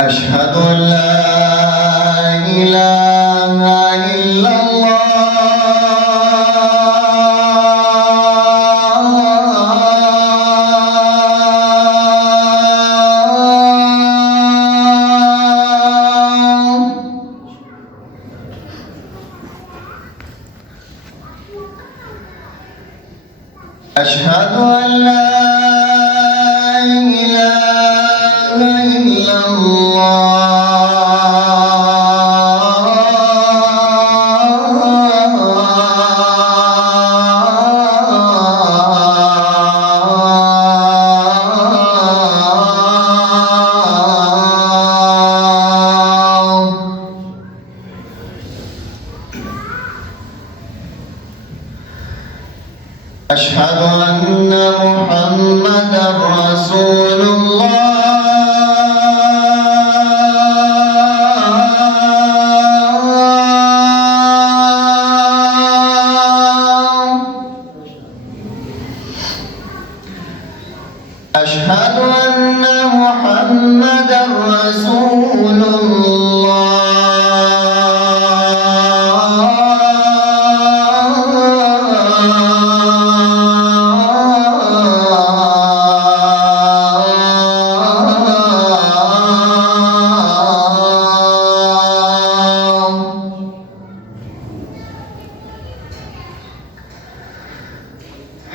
أشهد أن لا إله إلا الله. أشهد أن لا إله إلا أشهد أن محمدًا رسول الله. أشهد أن محمدًا رسول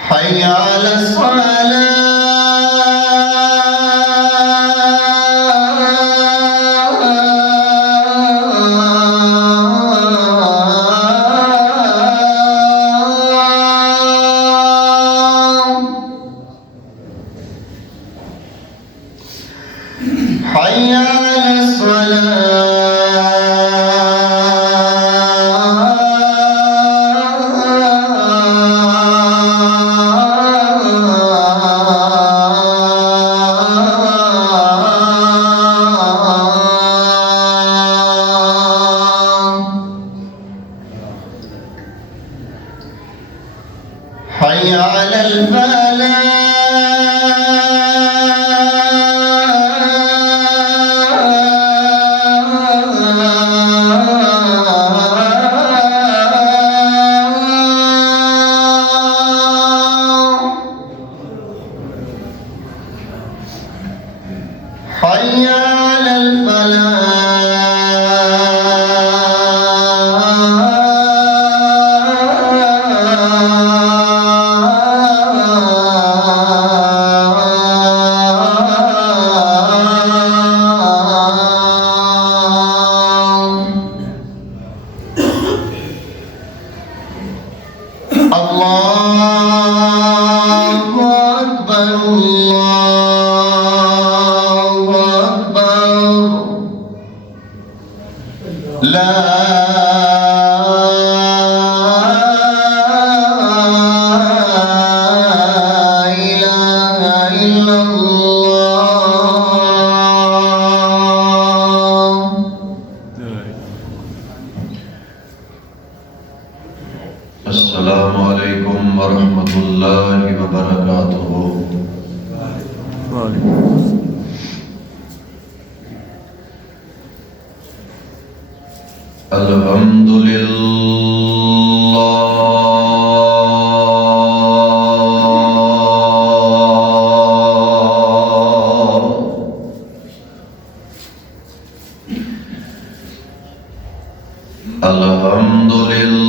حي على الصلاة. حي على حي على الفلاح. حي على الله أكبر الله أكبر. لا إله إلا الله. السلام عليكم ورحمة الله وبركاته. الحمد لله الحمد لله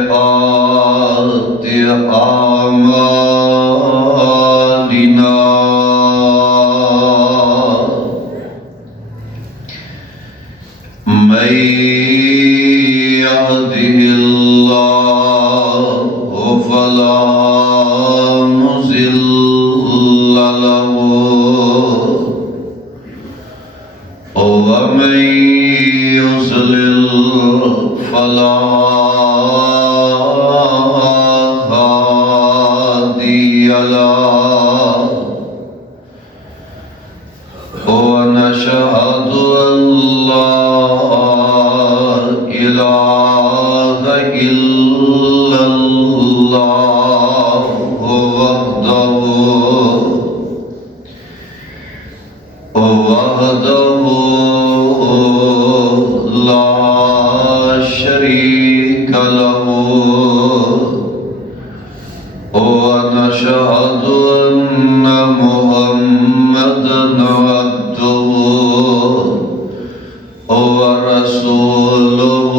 سيئات أعمالنا من يهده الله فلا مضل له ومن يضلل فلا هادي له ونشهد أن لا إله إلا الله وحده لا شريك له ونشهد أن محمدًا عبده ورسوله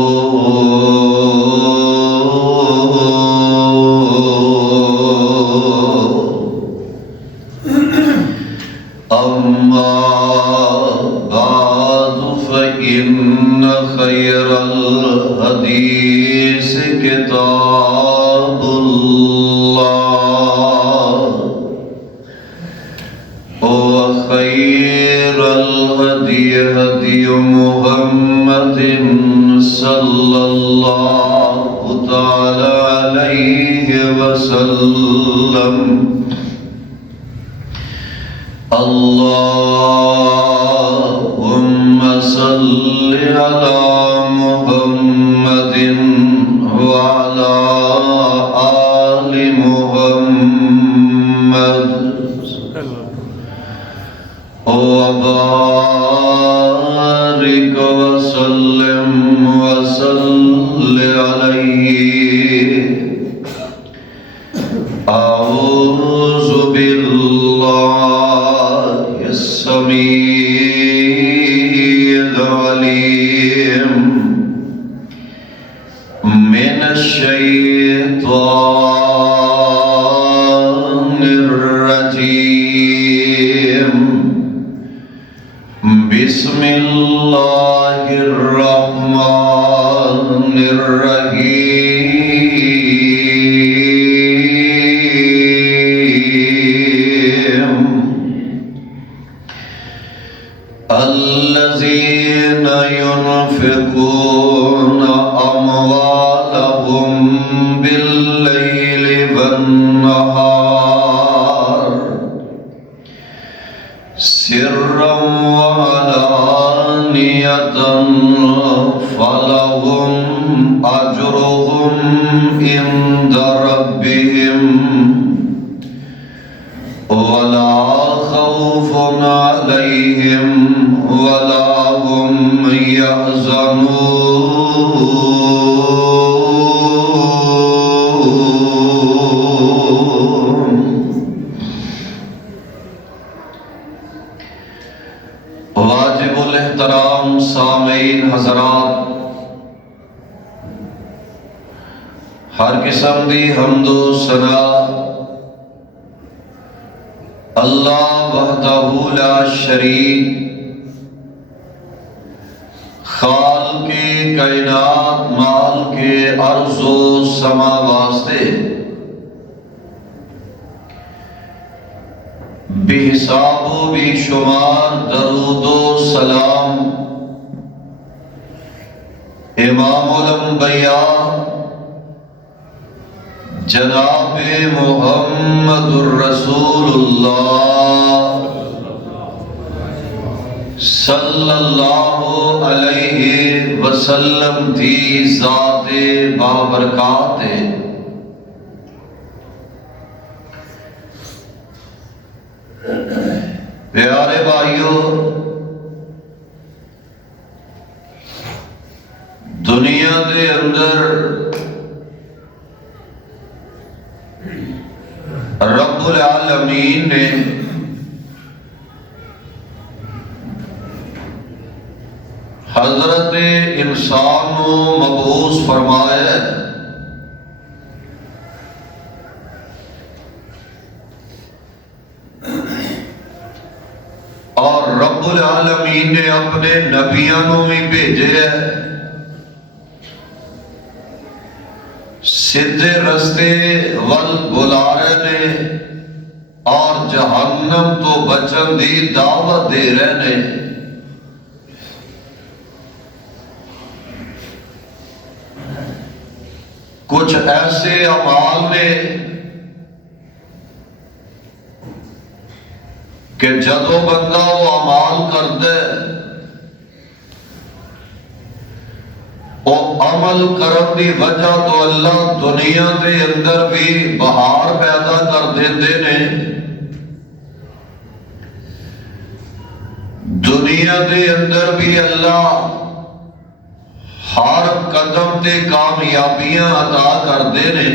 أما بعد فإن خير الحديث كتاب الله وخير الهدي هدي محمد صلى الله تعالى عليه وسلم اللهم صل على محمد وعلى آل محمد وبارك وسلم عليه. أعوذ بالله السميع العليم من الشيطان الرجيم. بسم الله الرحمن الرحيم. الذين ينفقون أموالهم بالليل والنهار سرا وعلانية فلهم أجرهم عند ربهم ولا خوف عليهم ولا هم يحزنون. واجب الاحترام سامعین حضرات، ہر قسم دی حمد و ثنا اللہ وحدہ لا شریک خالق کائنات مال کے ارض و سما واسطے بے حساب و بے شمار درود و سلام امام الانبیاء جناب محمد الرسول اللہ صلی اللہ علیہ وسلم تھی ذات بابرکات ہے. پیارے بھائیو، دنیا دے اندر رب العالمین نے حضرت انسان کو مبعوث فرمایا رب العالمین نے اپنے نبیوں نو بھی بھیجے ہے، سیدھے رستے ول بلا رہے نے اور جہنم تو بچن دی دعوت دے رہے نے۔ کچھ ایسے اعمال نے کہ جدو بندہ وہ اعمال کرتا ہے، وہ عمل کرن دی وجہ تو اللہ دنیا دے اندر بھی بہار پیدا کر دیندے نے، دنیا دے اندر بھی اللہ ہر قدم تے کامیابیاں عطا کردے نے،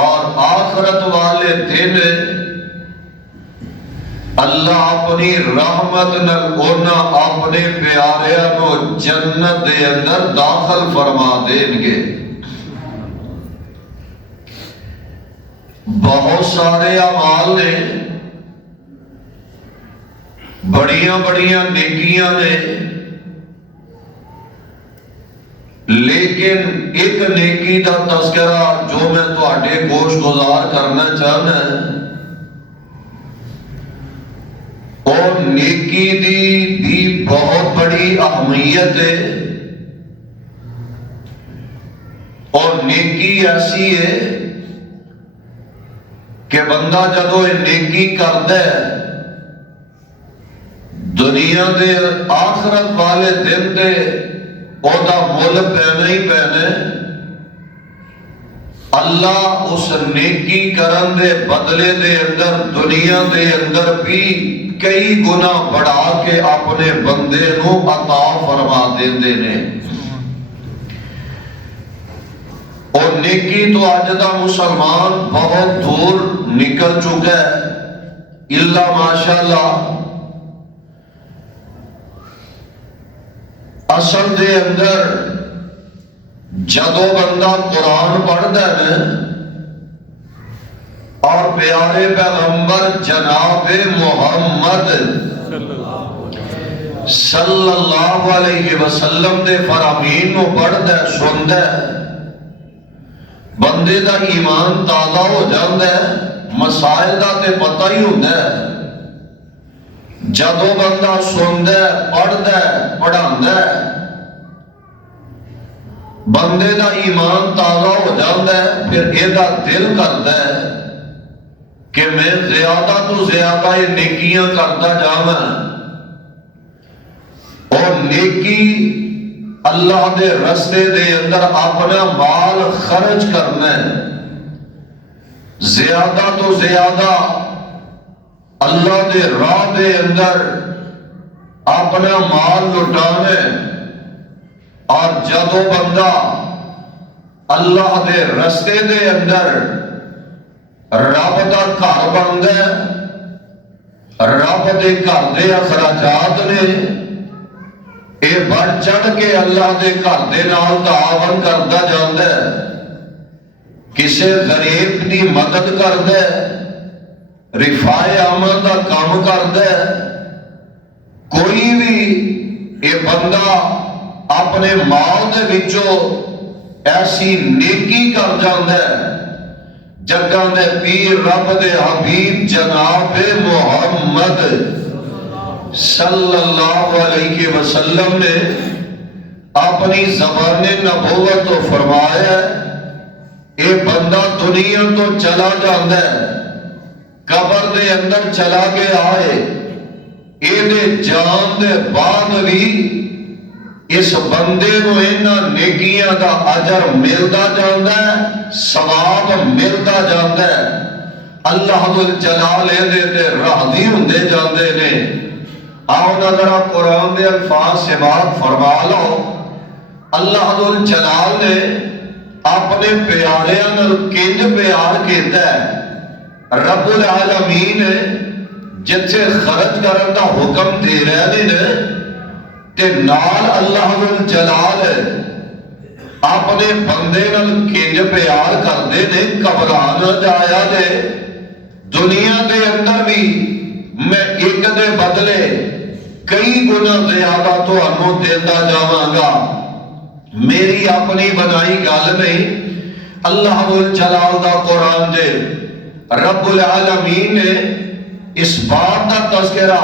اور آخرت والے دن اللہ اپنی رحمت نال انہاں اپنے پیاریاں نو جنت دے اندر داخل فرما دیں گے۔ بہت سارے اعمال نے، بڑیاں بڑیاں نیکیاں نے، لیکن ایک نیکی دا تذکرہ جو میں تواڈے گوش گزار کرنا چاہنا ہے، اور نیکی دی بھی بہت بڑی اہمیت ہے، اور نیکی ایسی ہے کہ بندہ جدو یہ نیکی کرتا ہے دنیا دے آخرت والے دن دے اودا مول پینا ہی پینا، اللہ اس نیکی کرن دے بدلے دے اندر دنیا دے اندر بھی کئی گنا بڑھا کے اپنے بندے نو عطا فرما دیندے نے۔ اور نیکی تو آج دا مسلمان بہت دور نکل چکا ہے، اللہ ماشاءاللہ اصل دے اندر جدو بندہ قرآن پڑھتا ہے اور پیارے پیغمبر جناب محمد صلی اللہ علیہ وسلم دے فرامین کو پڑھتا ہے، سنتا ہے، بندے دا ایمان تازہ ہو جاتا ہے، مسائل دا تے پتہ ہی ہوتا ہے۔ جدو بندہ سنتا ہے، پڑھتا ہے، پڑھاندا ہے، بندے دا ایمان تازہ ہو جاتا ہے، پھر یہ دل کرتا ہے کہ میں زیادہ تو زیادہ یہ نیکیاں کرتا جاواں، اور نیکی اللہ دے رستے دے اندر اپنا مال خرچ کرنا ہے، زیادہ تو زیادہ اللہ دے راہ دے اندر اپنا مال لٹانا ہے، اور جدو بندہ اللہ دے رستے دے اندر رب دا گھر بندا ہے، رب دے گھر دے اخراجات نے، اے بڑھ چڑھ کے اللہ دے گھر دے نال تعاون کردا جاندا ہے، کسے غریب دی مدد کردا ہے، رفاع عامہ دا کام کردا ہے، کوئی بھی اے بندہ اپنے مال دے وچوں ایسی نیکی کر جاندا ہے، جگاں دے پیر رب دے حبیب جناب محمد صلی اللہ علیہ وسلم نے اپنی زبان نبوت تو فرمایا ہے، اے بندہ دنیا تو چلا جاندا ہے، قبر دے اندر چلا کے آئے، اے دے جان دے بعد بھی اس بندے نو انہاں نیکیاں دا اجر ملدا جاندا ہے، ثواب ملدا جاندا ہے، اللہ جلال دے تے راضی ہوندے جاندے نے۔ آؤ نظرہ قرآن دے الفاظ سے بات فرما لو، اللہ جلال نے اپنے پیاریاں نال کنج پیار کیتا ہے، رب العالمین جتھے خرچ کرن دا حکم دے رہے نے تے نال اللہ جلال اپنے بندے نال کنج پیار کردے نے، گھبرانا جایا دے، دنیا دے اندر بھی میں ایک دے بدلے کئی گنا زیادہ تو انہوں دیتا جاواں گا. میری اپنی بنائی گل نہیں, اللہ جلال دا قرآن دے رب العالمین نے اس بات کا تذکرہ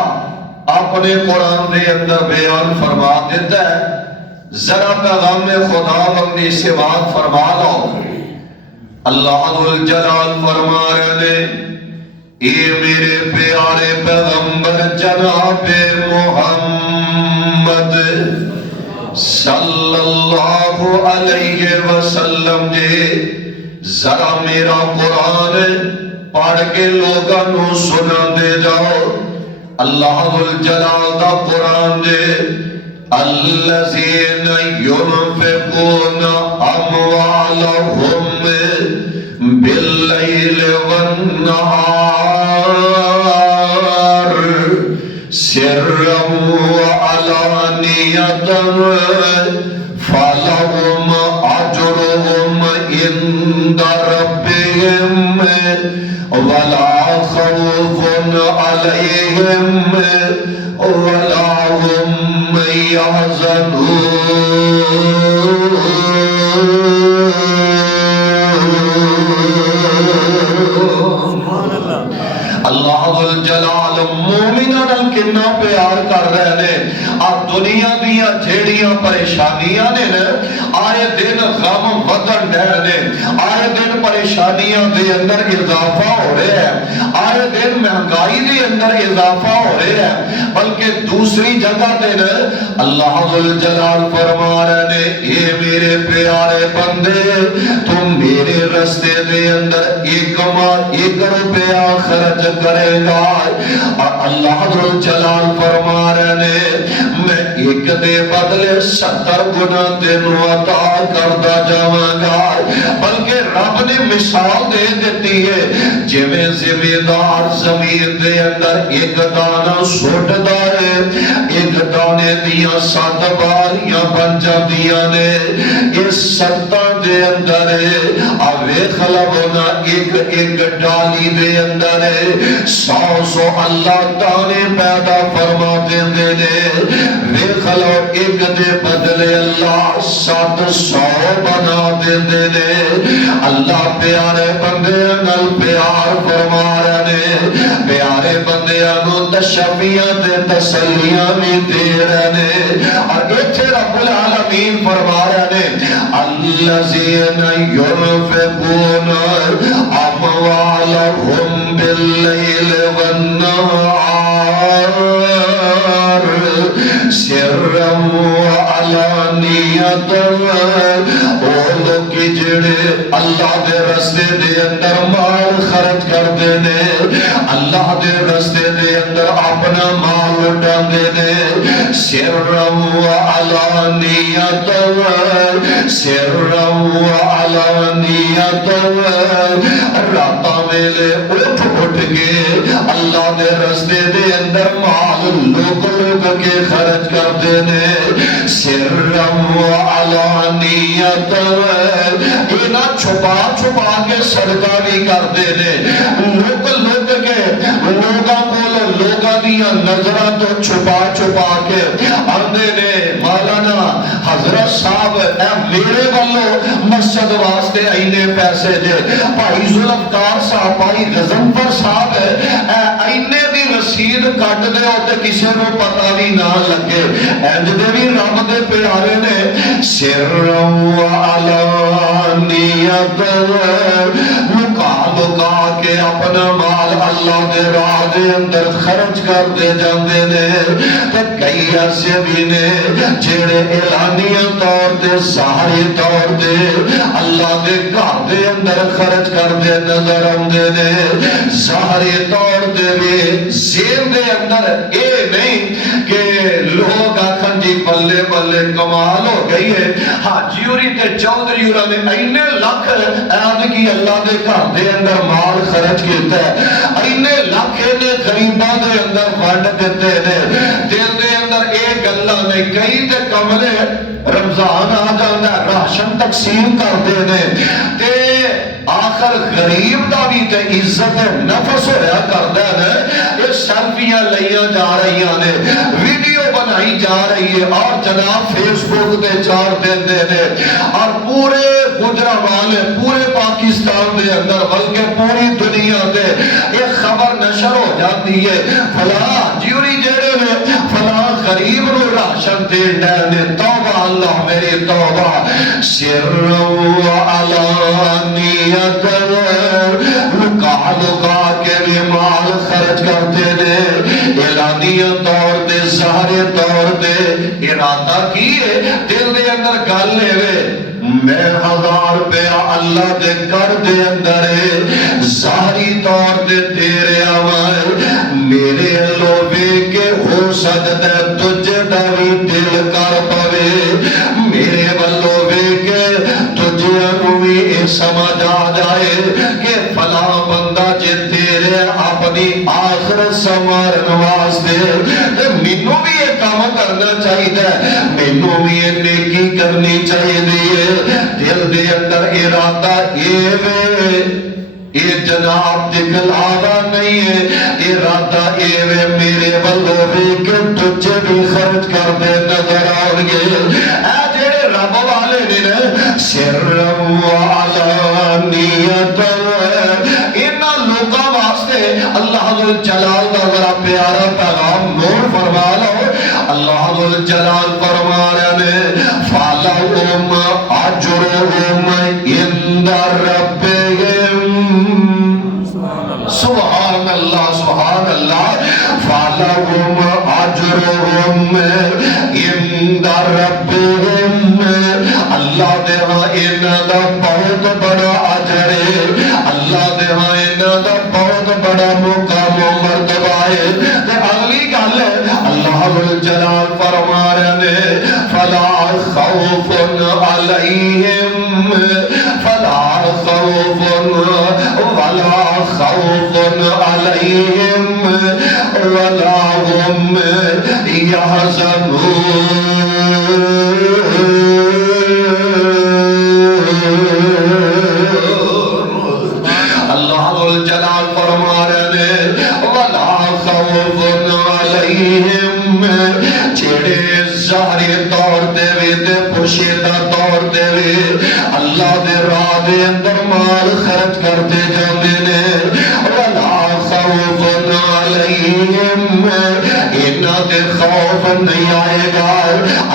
اپنے قرآن دے اندر بیان فرما دیتا ہے. ذرا پیغام خدا بندی سے بات فرما لو. اللہ جلال فرما رہے اے میرے پیارے پیغمبر جناب محمد صلی اللہ علیہ وسلم جے ذرا میرا قرآن پڑھ کے لوگاں نو سنا دے جاؤ. اللہ ذوالجلال دا قرآن دے الذین ينفقون اموالهم باللیل والنہار سرا وعلانیتا فلهم اجرهم عند ربهم ولا خوف عليهم ولا هم اللہ جلال مومنان الکنا پیار کر رہے ہیں. آپ دنیا دیا جھیڑیاں پریشانیاں نے آئے دن غم بدن ڈہنے, آئے دن پریشانیاں دے اندر اضافہ ہو رہے ہیں, آئے دن مہنگائی دے اندر اضافہ ہو رہے ہیں. بلکہ دوسری جگہ دے اللہ ذوالجلال فرما رہے ہیں اے میرے پیارے بندے تم میرے رستے دے اندر ایک روپیہ خرچ کرے گا. اللہ ذوالجلال فرما رہے ہیں میں ایک دے بدلے 70 گنا تینوں عطا کردا جاواں گا. بلکہ رب نے مثال دے دیتی ہے جویں زمیندار زمین دے اندر ایک دانہ سٹدا ہے, ایک دانے دیاں 7 باریاں بن جاندیاں نے. اس 7 دے اندر ویکھ لو ایک ڈالی دے اندر 100 اللہ دانے پیدا فرما دیندے نے. ویکھ لو ایک دے بدلے اللہ 700 بنا دیندے نے. اللہ پیارے بندیاں نال پیار فرما رہے نے, پیارے بندیاں نو تشفیاں تے تسلیاں بھی دے رہے نے. اور ایتھے رب العالمین فرما رہے نے الذین ينفقون اموالهم باللیل والنہار سرا وعلانیتا. او لوگ جڑے اللہ دے رستے دے اندر مال خرچ کر دے نے, اللہ دے رستے دے اندر اپنا مال لٹا دے نے سرا وعلانیتا سرا وعلانیتا. راتاں ویلے اٹھ کے اللہ دے رستے دے اندر مال لوگ کے خرچ کر دے نے سرا وعلانیتا. یہ نہ چھپا کے صدقہ بھی کر دے نے. لوگ کے لوگاں کو لوگاں دیا نظرہ تو چھپا کے آندے نے مولانا حضرت صاحب اے میرے والوں مسجد واسطے اینے پیسے دے, بھائی ذوالفقار صاحب, بھائی غضنفر صاحب اینے دی رسید کٹ دے ہوتے کسی نو پتہ بھی نہ لگے. اینج دے بھی رب دے پیارے نے سرا وعلانیتا لکا کے اپنا مال اللہ دے راہ دے اندر خرچ کر دے جاندے نے. تے کئی ایسے بھی نے جڑے اعلانیہ طور تے ظاہری طور تے اللہ دے گھر دے اندر خرچ کر دے نظر آندے نے. ظاہری طور تے بھی ذہن دے اندر اے نہیں کہ لوگ آکھن جی بلے بلے کمال ہو گئی ہے, حاجی ہوری تے چودھری ہوراں نے اینے لاکھ ایاد کی اللہ دے گھر دے اندر مال خرچ کیتا ہے, اینے لاکھ نے غریباں دے اندر ونڈ دیتے نے. دل دے اندر ایک گلاں نے کئی تے کملے رمضان آ جاندا راشن تقسیم کردے نے تے آخر غریب دا بھی تے عزت نفس ہویا کردا ہے. یہ سیلفیاں لئیاں جا رہی نے, ویڈیو بنائی جا رہی ہے اور جناب فیس بک تے چار دیندے نے, اور پورے گجرانوالے پورے پاکستان دے اندر بلکہ پوری دنیا تے یہ خبر نشر ہو جاتی ہے فلاں جیوری جڑے نے فلاں غریب نو راشن دین نے. توبہ اللہ میری توبہ. سر و علانیت لکا لکا کے بھی مال خرچ کرتے نے, اعلانیہ طور دے ظاہر طور دے ارادہ کیے دل دے اندر گل لے میں 1000 روپیہ اللہ دے کر دے اندر ظاہری طور دے دے رہا ہوں میرے لوبے کے ہو سکتا ہے تجھے دا بھی دل کر پوے میرے لوبے کے تجھے انوی سمجھ آ جائے کہ فلاں بندہ جے تیرے اپنی آخر سمارن واسطے مینوں بھی یہ کام کرنا چاہیے مینوں بھی یہ نیکی کرنی چاہیے. دل دے اندر ارادہ اے جناب دکھلاوا نہیں ہے ارادہ اے میرے والوں بھی کہ تجھے بھی خرچ کر دے نظر آؤ گے. اے جڑے رب والے نے سر و علانیت انہاں لوکاں واسطے اللہ ذل جلال دا ذرا پیارا پیغام نور فرما لو. اللہ ذل جلال فرما رہے نے فَلَهُمْ أَجْرُهُمْ عِنْدَ رَبِّهِمْ. سبحان اللہ سبحان اللہ. فَلَهُمْ أَجْرُهُمْ عِنْدَ رَبِّهِمْ. اللہ دے ہاں انہاں دا بہت بڑا اجر ہے, اللہ دے ہاں انہاں دا بہت بڑا مقام و مرتبہ ہے. تے اگلی گل ہے اللہ الجلال فرما رہے نے فلا خوف علیہم فلا خوف ولا خوف علیہم ولا هم يحزنون. اللہ الجلال فرما رہے نے ولا خوف علیہم جڑے ظاہری طور دے وی تے پوشیدہ طور دے وی اللہ دے راہ دے اندر مال خرچ کرتے جاندے نے ولا خوف علیہم انہاں دے خوف نہیں آئے گا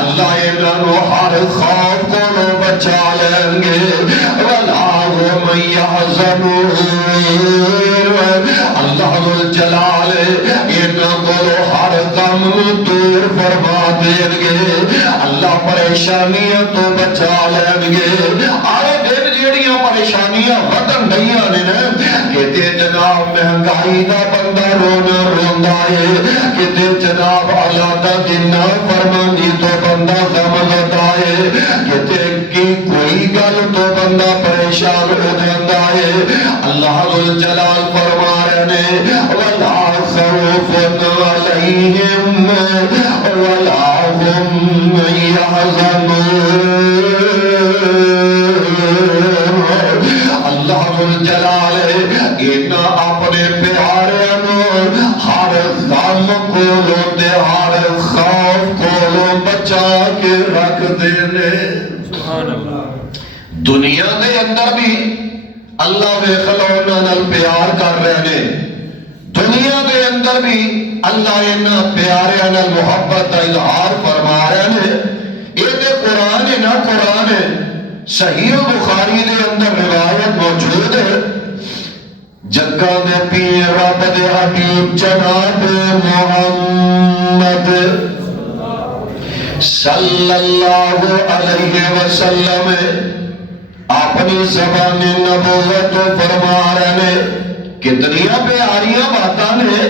اللہ انہاں نو ہر خوف کو بچا لیں گے ولا هم يحزنون. اللہ الجلال انہاں کو ہر غم دور فرما دیں گے اللہ پریشانیاں تو بچا لیں گے. آئے دن جیڑیاں پریشانیاں ودن نہیں نے کہتے جناب مہنگائی دا بندہ رونا روندا ہے کہتے جناب علیحدہ جنہ فرمانی تو بندہ غم لتا ہے کہتے کہ کوئی گل تو بندہ پریشان ہو جاتا ہے. اللہ الجلال فرما رہے نے ولا خوف علیہم ولا هم يحزنون. اللہ الجلال انہاں اپنے پیاریاں نو ہر غم کولوں تے ہر خوف کولوں بچا کے رکھ دینے. سبحان اللہ. دنیا دے اندر بھی اللہ دے خلونا نال پیار کر رہے نے دنیا دے اندر بھی اللہ انہاں پیاریاں نال محبت دا اظہار فرما رہے نے. یہ تے قرآن ہے نا قرآن ہے. صحیح بخاری دے اندر روایت موجود ہے جگہ دے پیر رب دے حبیب جناب محمد صلی اللہ علیہ وسلم اپنی زبان نبوت فرما رہے ہیں کتنیاں پیاریاں باتاں نے.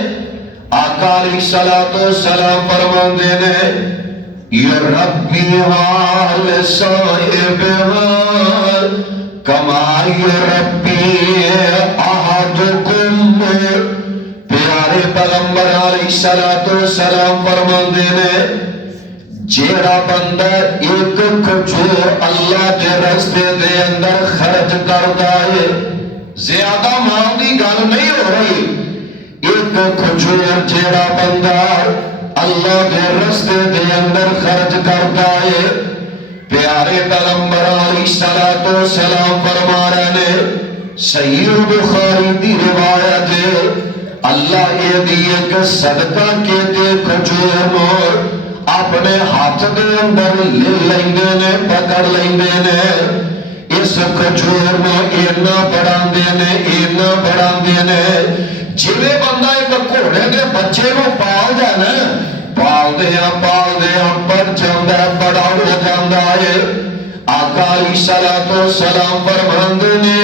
آقا علیہ السلام فرماندے نے یا ربی حال صاحب حال کما یا ربی احدکم. پیارے پیغمبر علیہ السلام فرماندے نے جیڑا بندہ ایک کھجور اللہ دے راستے دے اندر خرچ کرتا ہے زیادہ مال دی گل نہیں ہو رہی. ایک کھجور جیڑا بندہ اللہ دے رستے دے اندر خرچ کرتا ہے. پیارے پیغمبر علیہ الصلوۃ والسلام فرما رہے نے صحیح بخاری دی روایت ہے اللہ یہ دی ایک صدقہ کے دے کھجور نو اپنے ہاتھ دے اندر لے لیندے نے پکڑ لیندے نے. اس کھجور نو اینا بڑھاندے نے جویں بندہ ایک گھوڑے دے بچے نو پالدا ہے نا پالدیاں بڑھ جاندا ہے بڑا ہو جاندا ہے. آقا علیہ الصلوۃ والسلام فرماندے نے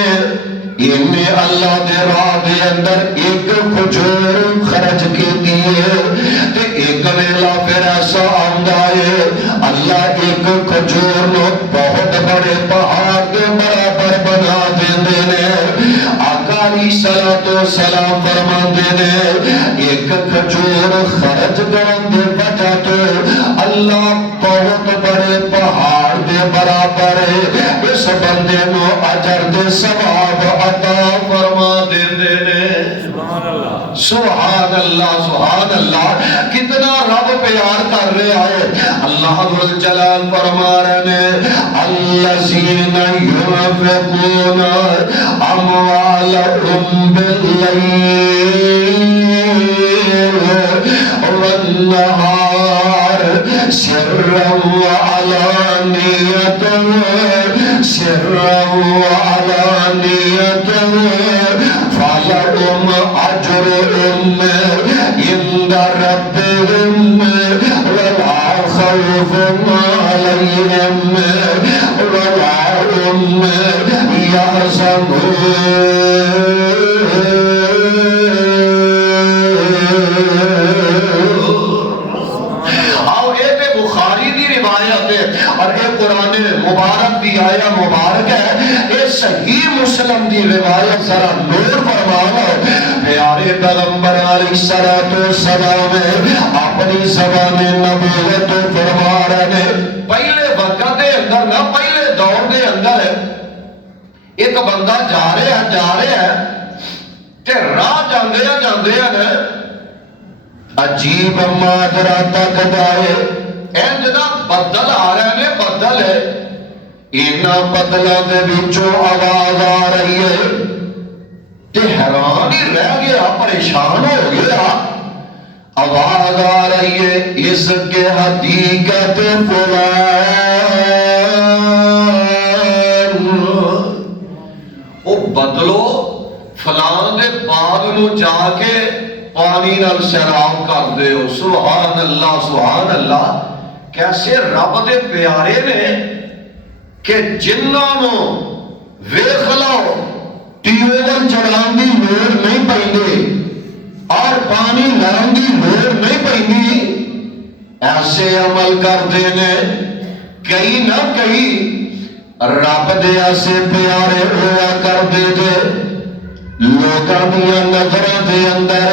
انہیں اللہ دے راہ دے اندر ایک کھجور خرچ کیتی ہے تے ایک ویلا پھر ایسا آندا ہے اللہ ایک کھجور نو بہت بڑے پہاڑ دے برابر بنا دیندے نے. آقا علیہ الصلوۃ والسلام فرماندے نے ایک کھجور خرچ کرن دے وجہ تو اللہ بہت بڑے پہاڑ دے برابر اس بندے نو اجر دے ثواب عطا فرما دیندے نے. سبحان اللہ سبحان اللہ. کتنا رب پیار کر رہا ہے. اللہ ذوالجلال فرما رہے ہیں الذین ينفقون اموالهم باللیل والنہار سرا وعلانیۃ فلهم اجرهم عند ربهم ولا خوف عليهم ولا هم يحزنون. اور یہ قرآن مبارک دی آیا مبارک ہے. یہ صحیح مسلم دی روایت ذرا نور فرمانا. پیارے پیغمبر علیہ الصلوۃ والسلام اپنی زبان نبوت فرما رہے ہیں پہلے وقت دے اندر نہ پہلے دور دے اندر ایک بندہ جا رہا ہے تے راہ جاندے ہیں عجیب ماجرا تکدا ہے. این جناب بدل آ رہے ہیں بدل ہے اینا بدلہ دے وچوں آواز آ رہی ہے تے حیران ہی رہ گیا پریشان ہو گیا. آواز آ رہی ہے اس کے حقیقت فلان. او بدلو فلان دے باغ نو جا کے پانی نال سیراب کر دے ہو. سبحان اللہ سبحان اللہ. کیسے رب دے پیارے نے کہ جنہاں نو ویکھ لو ٹیوبل چڑھان دی لوڑ نہیں پیندے اور پانی لان دی لوڑ نہیں پیندی ایسے عمل کردے نے. کئی نہ کئی رب دے ایسے پیارے ہوا کردے دے لوکاں دیاں نظراں دے اندر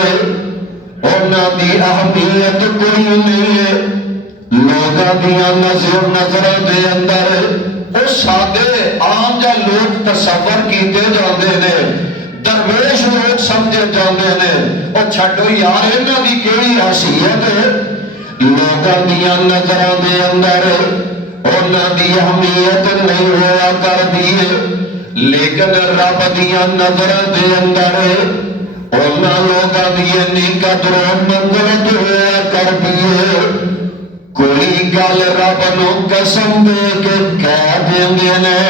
انہاں دی اہمیت کوئی نہیں ہے. لوگاں دیاں نظراں دے اندر او سادے عام جا لوگ تصور کیتے جاندے نے درویش لوگ سمجھے جاندے نے او چھڈو یار انہاں دی کیڑی حیثیت ہے. لوگاں دیاں نظراں دے اندر انہاں دی اہمیت نہیں ہوا کردی ہے لیکن رب دیاں نظراں دے اندر انہاں لوگاں دی انی قدر و منزلت ہوا کردی ہے. کوئی گل رب نو قسم دے کے کہہ دیندے نے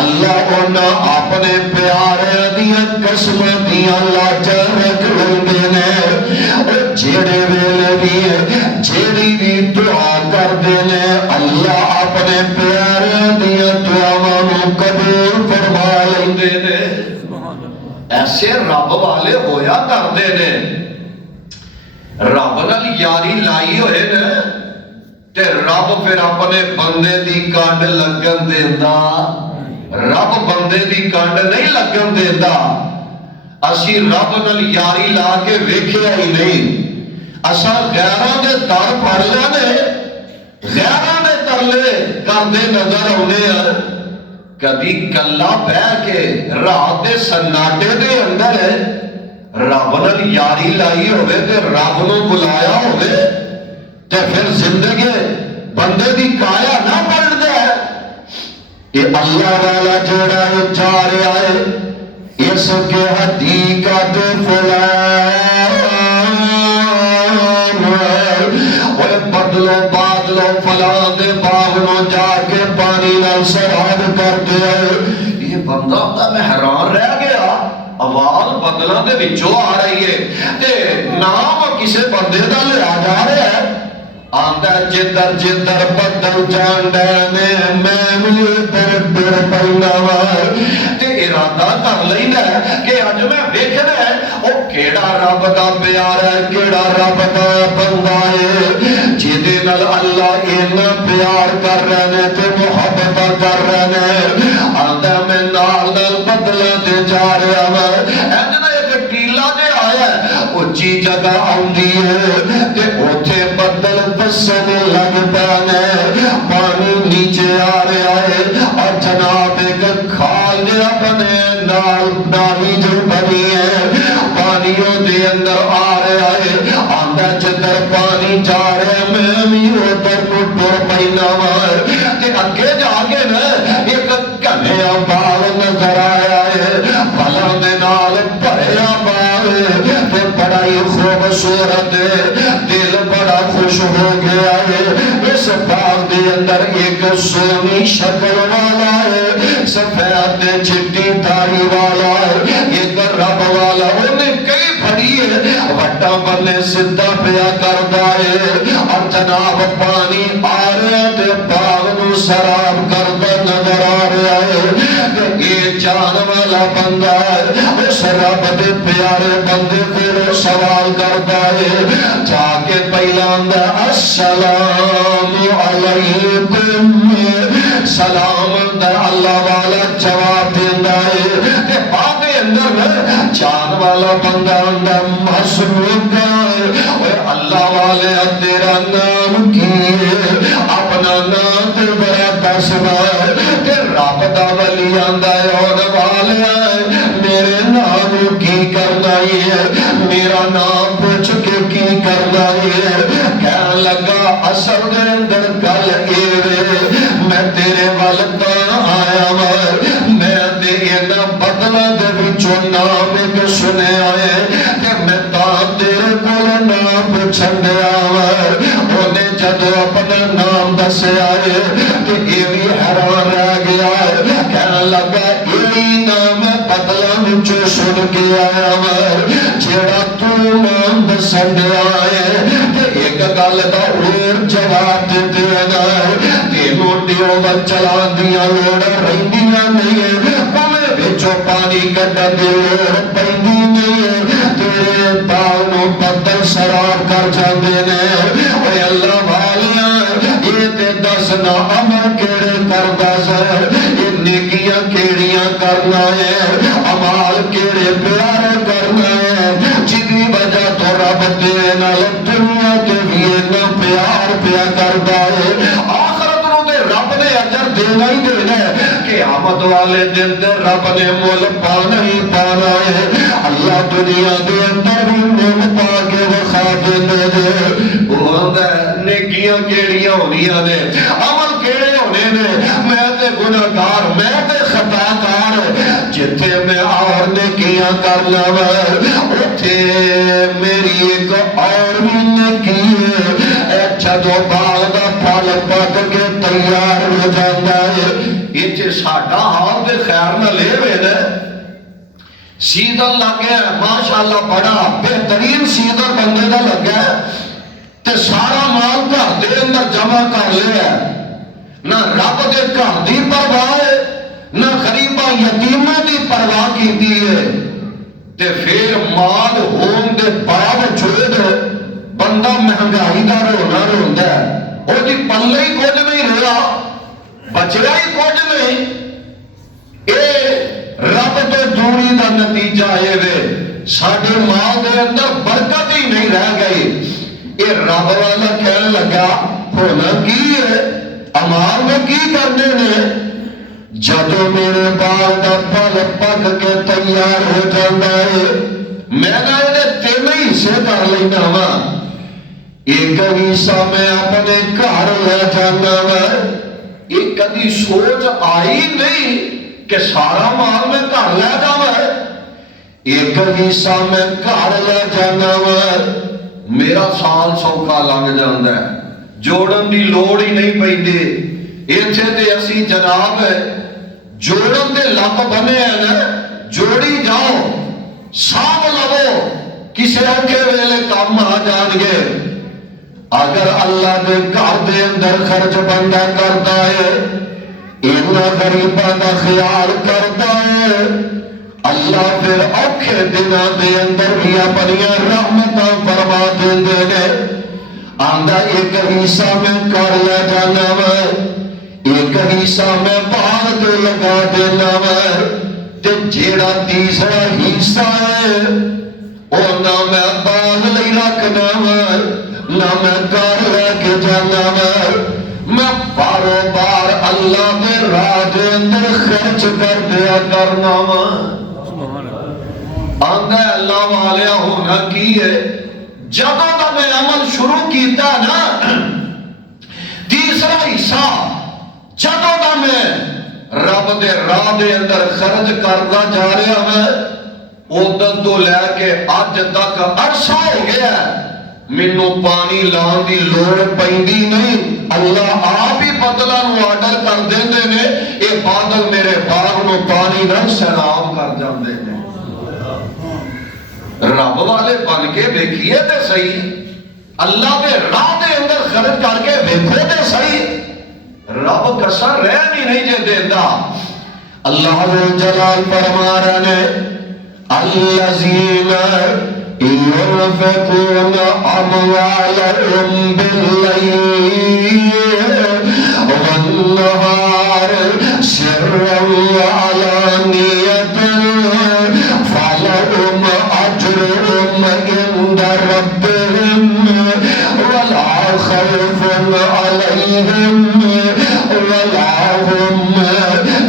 اللہ انہاں اپنے پیارے دیاں قسماں دیاں لاجاں رکھ لیندے نے. جیڑے ویلے بھی جیڑی بھی دعا کردے نے اللہ اپنے پیارے دیاں دعاواں نو قبول فرما لیندے نے. ایسے رب والے ہویا کردے نے. رب نال یاری لائی ہوئے نے تے رب پھر اپنے بندے دی کانڈ لگن دیندا. رب بندے دی کانڈ نہیں لگن دیندا. اسی رب نال یاری لا کے ویکھیا ہی نہیں. اساں غیراں دے در پھڑ لینے غیراں دے ترلے کردے نظر آوندے ہیں. کدی کلا بہ کے رات دے سناٹے دے اندر رب نال یاری لائی ہوئے تے رب نو بلایا ہوئے تے پھر زندگی بندے دی کایا نہ پلٹ دے. یہ اللہ والا جوڑا ہے جا رہا ہے اس کے حقیقت فلان بدلو بادلو فلان دے باغنوں جا کے پانی نال سراب کر دے. یہ بندہ ہوتا میں حیران رہ گیا آواز بدلوں دے وچوں آ رہی ہے تے نام کسے بندے دا لیا جا رہا ہے. آندا جدر جدر بدل جاندا میں بھی ادھر پینا وا تے ارادہ کر لیندا کہ اج میں ویکھنا ہے او کیڑا رب دا پیار ہے کیڑا رب دا بندہ ہے جدے نال اللہ اینا پیار کر رہے نے تے محبت کر رہے نے. آندا میں نال نال بدلاں تے جا رہا وا اجنا ایک ٹیلا جے آیا اونچی جگہ آندی ہے تے اوتھے بدل وسن لگ پانے پانی نیچے آ رہا ہے اور جناب ایک کھال جہاں بنے نالی جو بنی ہے پانیوں دے اندر آ رہا ہے. آندا جدر پانی جا رہا ہے میں بھی ادھر کو ٹر پینا وا تے اگے جا کے نا ایک گھنیا باغ نظر آیا ہے پھلاں دے نال بھریا باغ تے بڑا ہی خوبصورت دل بڑا خوش ہو گیا ہے. اس باغ دے اندر ایک سونی شکل والا ہے سفید چٹی داڑھی والا ہے ایک رب والا انہیں کئی پھڑی ہے وٹا بلے سدھا پیا کردا ہے اور جناب پانی آ رہا تے باغ نو سراب کردا نظر آ رہا ہے. یہ جان والا بندہ ہے اس رب دے پیارے بندے پھر سوال کردا ہے جا کے پہلا آندا السلام علیکم سلام دا اللہ والا جواب دیندا ہے تے بعد اندر جان والا بندہ آندا مسلوک اے اللہ والے تیرا نام کی ہے اپنا نام تے بڑا دسنا تے رب دا ولی آندا ہے اور والے میرے نام کی کرنا ہے میرا نام پوچھ کے کی کرنا ہے. کہنے لگا اصل دے اندر گل اے میں تیرے والد آیا میں تے اینا بدلا دے وچوں نام ایک سنے آئے کہ میں تا تیرے کول نام پوچھن دے انہیں جدو اپنا نام دسے آئے کہ یہ بھی حیران رہ گیا کہنے لگا یہی نام بدلا وچوں سن کے آیا جیڑا تو نام دسن دے آئے تے ایک گل دا اور جواب دیتے ہیں تینوں دیو چلا دیا لوڑ رہندیاں نہیں پاوے وچوں پانی کڈن دی لوڑ پیندی نہیں تیرے باغ بدل سراب کر جاندے نے. اے اللہ والیاں یہ تے دسنا عمل کیڑے کردا ہے یہ نیکیاں کیڑیاں کرنا ہے عمال کیڑے پیار کرنا ہے جدی وجہ تو رب دے نال دنیا کے بھی نہ پیار پیا کردا ہے آخرت نو تے رب نے اجر دینا ہی دینا ہے قیامت والے دن تے رب نے مول پانا ہی پانا ہے. اللہ دنیا دے اندر بھی مول پا کے وکھا دے وہ آندا نیکیاں کیڑیاں ہونیاں نے عمل کیڑے ہونے نے میں تے گناہگار میں تے خطا کار جتھے میں اور نیکیاں کر لواں اوتھے میری ایک اور بھی نیکی ہے جدو باغ دا پھل پک کے تیار ہو جاندا ہے یہ ساڈا حال تے خیر نہ لے وے سیدن لگ گیا ماشاءاللہ بڑا بہترین سیدن بندے دا لگ گیا تے سارا مال گھر دے اندر جمع کر لیا نہ رب دے گھر دی پرواہ ہے نہ غریباں یتیماں دی پرواہ کیتی ہے تے پھر مال ہون دے باوجود بندہ مہنگائی دا رونا روندا ہے او دی پلے ہی کچھ نہیں رہا بچیا ہی کچھ نہیں اے رب تو دوری دا نتیجہ ہے وے ساڈے مال دے اندر برکت ہی نہیں رہ گئی. یہ رب والا کہنے لگا ہونا کی ہے امال میں کی کرنے نے جدو میرے بال دا پل پک کے تیار ہو جاتا ہے میں نہ انہیں تین حصے کر لینا وا ایک حصہ میں اپنے گھر لے جانا وا ایک کدی سوچ آئی نہیں کہ سارا مال میں گھر لے جاوا ایک حصہ میں گھر لے جانا وا میرا سال سوکھا لنگ جاتا ہے جوڑن دی لوڑ ہی نہیں پیندی ایتھے تے اسی جناب جوڑن دے لب بنے ہیں نا جوڑی جاؤ سام لو کسے اوکھے ویلے کام آ جان گے اگر اللہ دے گھر دے اندر خرچ بندہ کرتا ہے اینا غریبہ دا خیال کرتا ہے اللہ پھر اوکھے دنہ دے اندر بھی اپنیاں رحمتاں فرما دیندے نے آندہ ایک حصہ میں کر لے جانا وا ایک حصہ میں باہر دے لگا دینا وا تے جیڑا تیسرا حصہ ہے او نہ میں باغ لئی رکھنا وا نہ میں گھر لے کے جانا وا میں بارو بار اللہ دے راہ دے اندر خرچ کر دیا کرنا وا آندہ اللہ والے ہونا کی ہے جدوں دا میں عمل شروع کیتا نا تیسرا حصہ جدوں دا میں رب دے راہ دے اندر خرچ کرتا جا رہا میں ادھر تو لے کے اج تک عرصہ ہو گیا مینوں پانی لان دی لوڑ پیندی نہیں اللہ آپ ہی بدلاں نوں آرڈر کر دیندے نے اے بادل میرے باغ نوں پانی نال سلام کر جاندے نے رب والے بن کے دیکھیے تے صحیح اللہ دے راہ دے اندر خرچ کر کے دیکھو تے صحیح رب کسر رہ نہیں جے دیندا اللہ جلال فرما رہے نے الذین ينفقون أموالهم بالليل والنهار سرا وعلانية فلهم أجرهم عند ربهم ولا خوف عليهم ولا هم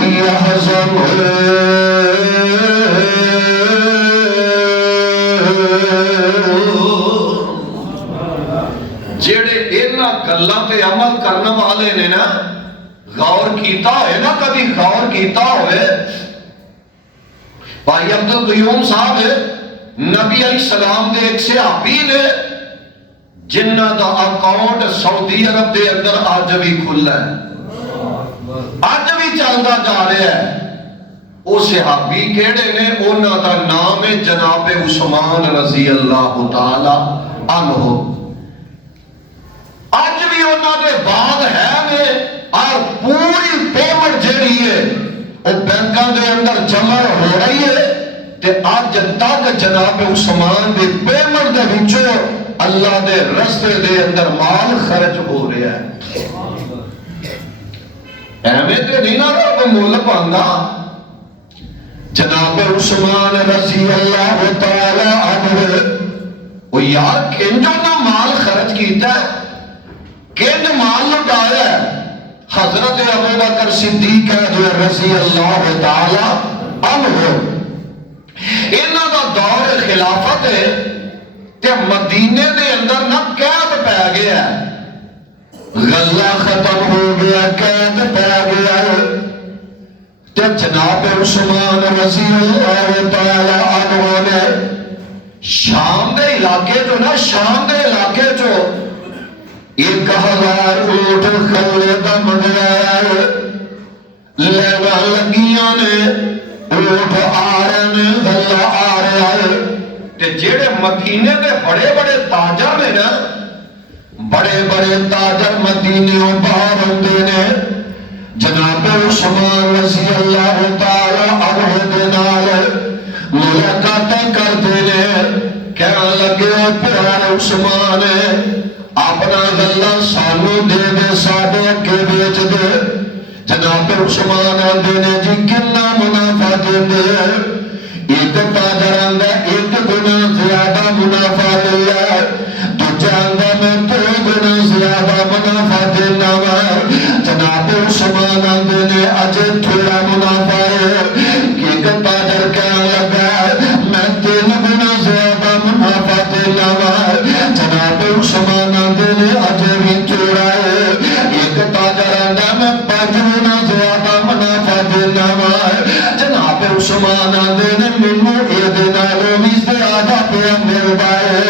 يحزنون جیڑے اینا گلاں تے عمل کرنے والے نے نا غور کیتا ہے نا کبھی غور کیتا ہوئے بھائی عبدالقیوم صاحب نبی علیہ السلام دے ایک صحابی نے جنہ دا اکاؤنٹ سعودی عرب دے اندر آج بھی کھلا ہے آج بھی چلتا جا رہا ہے وہ صحابی کیڑے نے انہاں دا نام ہے جناب عثمان رضی اللہ تعالی عنہ آج بھی انہوں نے باغ ہے میں اور پوری پیمنٹ جیڑی ہے وہ بینکاں دے اندر جمع ہو رہی ہے تے آج تک جناب عثمان دے پیمنٹ دے وچوں اللہ دے رستے دے اندر مال خرچ ہو رہا ہے ایویں تے نہیں نا رب مول پاندا جناب عثمان رضی اللہ تعالی عنہ وہ یار کنجوں نہ مال خرچ کیتا ہے کنج مال لٹایا ہے حضرت ابوبکر صدیق رضی اللہ تعالی عنہ انہاں دا دور خلافت ہے تے مدینے دے اندر نہ قید پہ گیا ہے غلہ ختم ہو گیا قید پہ گیا ہے تے جناب عثمان رضی اللہ تعالی عنہ نے شام دے علاقے جو نا شام دے علاقے جو 1000 اونٹ خلے دا منگایا لینا لگیاں نے اونٹ آ رہے نے غلہ آ رہا ہے تے جیڑے مدینے دے بڑے بڑے تاجر نے نا بڑے بڑے تاجر مدینیوں باہر ہوندے نے جناب عثمان رضی اللہ تعالی عنہ دے نال ملاقاتیں کرتے نے کہنے لگے پیارے عثمان اپنا غلہ سانو دے دے ساڑھے کے بیچ دے جناب عثمان آندے نے جی کنا منافع دے دے ایک تاجر آندہ ایک گنا زیادہ منافع دے لے تو جاندہ میں 2 گنا زیادہ منافع دینا ہے جناب عثمان آندے نے اجے تھوڑا منافع ہے کہ ایک تاجر کہنے لگا میں 3 گنا زیادہ منافع دینا وا جناب عثمان آندے نے اجے بھی تھوڑا ہے ایک تاجر آندا میں 5 گنا زیادہ منافع دینا وا جناب عثمان آندے نے مینوں اے دے نالوں بھی زیادہ پیا ملدا ہے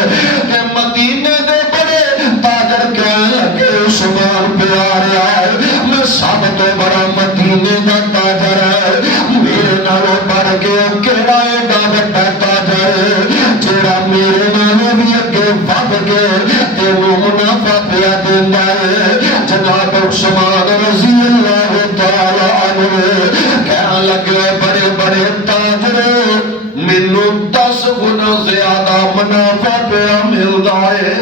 کہ مدینے دے بڑے تاجر کہنے لگے عثمان پیارے آئے میں سب تو بڑا مدینے دا تاجر ہے میرے نالوں بڑھ کے کیڑا ایڈا بڑا تاجر ہے جیڑا میرے نالوں بھی اگے بڑھ کے تینوں منافع پیا دیندا ہے جناب عثمان رضی اللہ تعالی عنہ کہنے لگے بڑے بڑے تاجر مینوں 10 گنا زیادہ منافع پیا ملدا ہے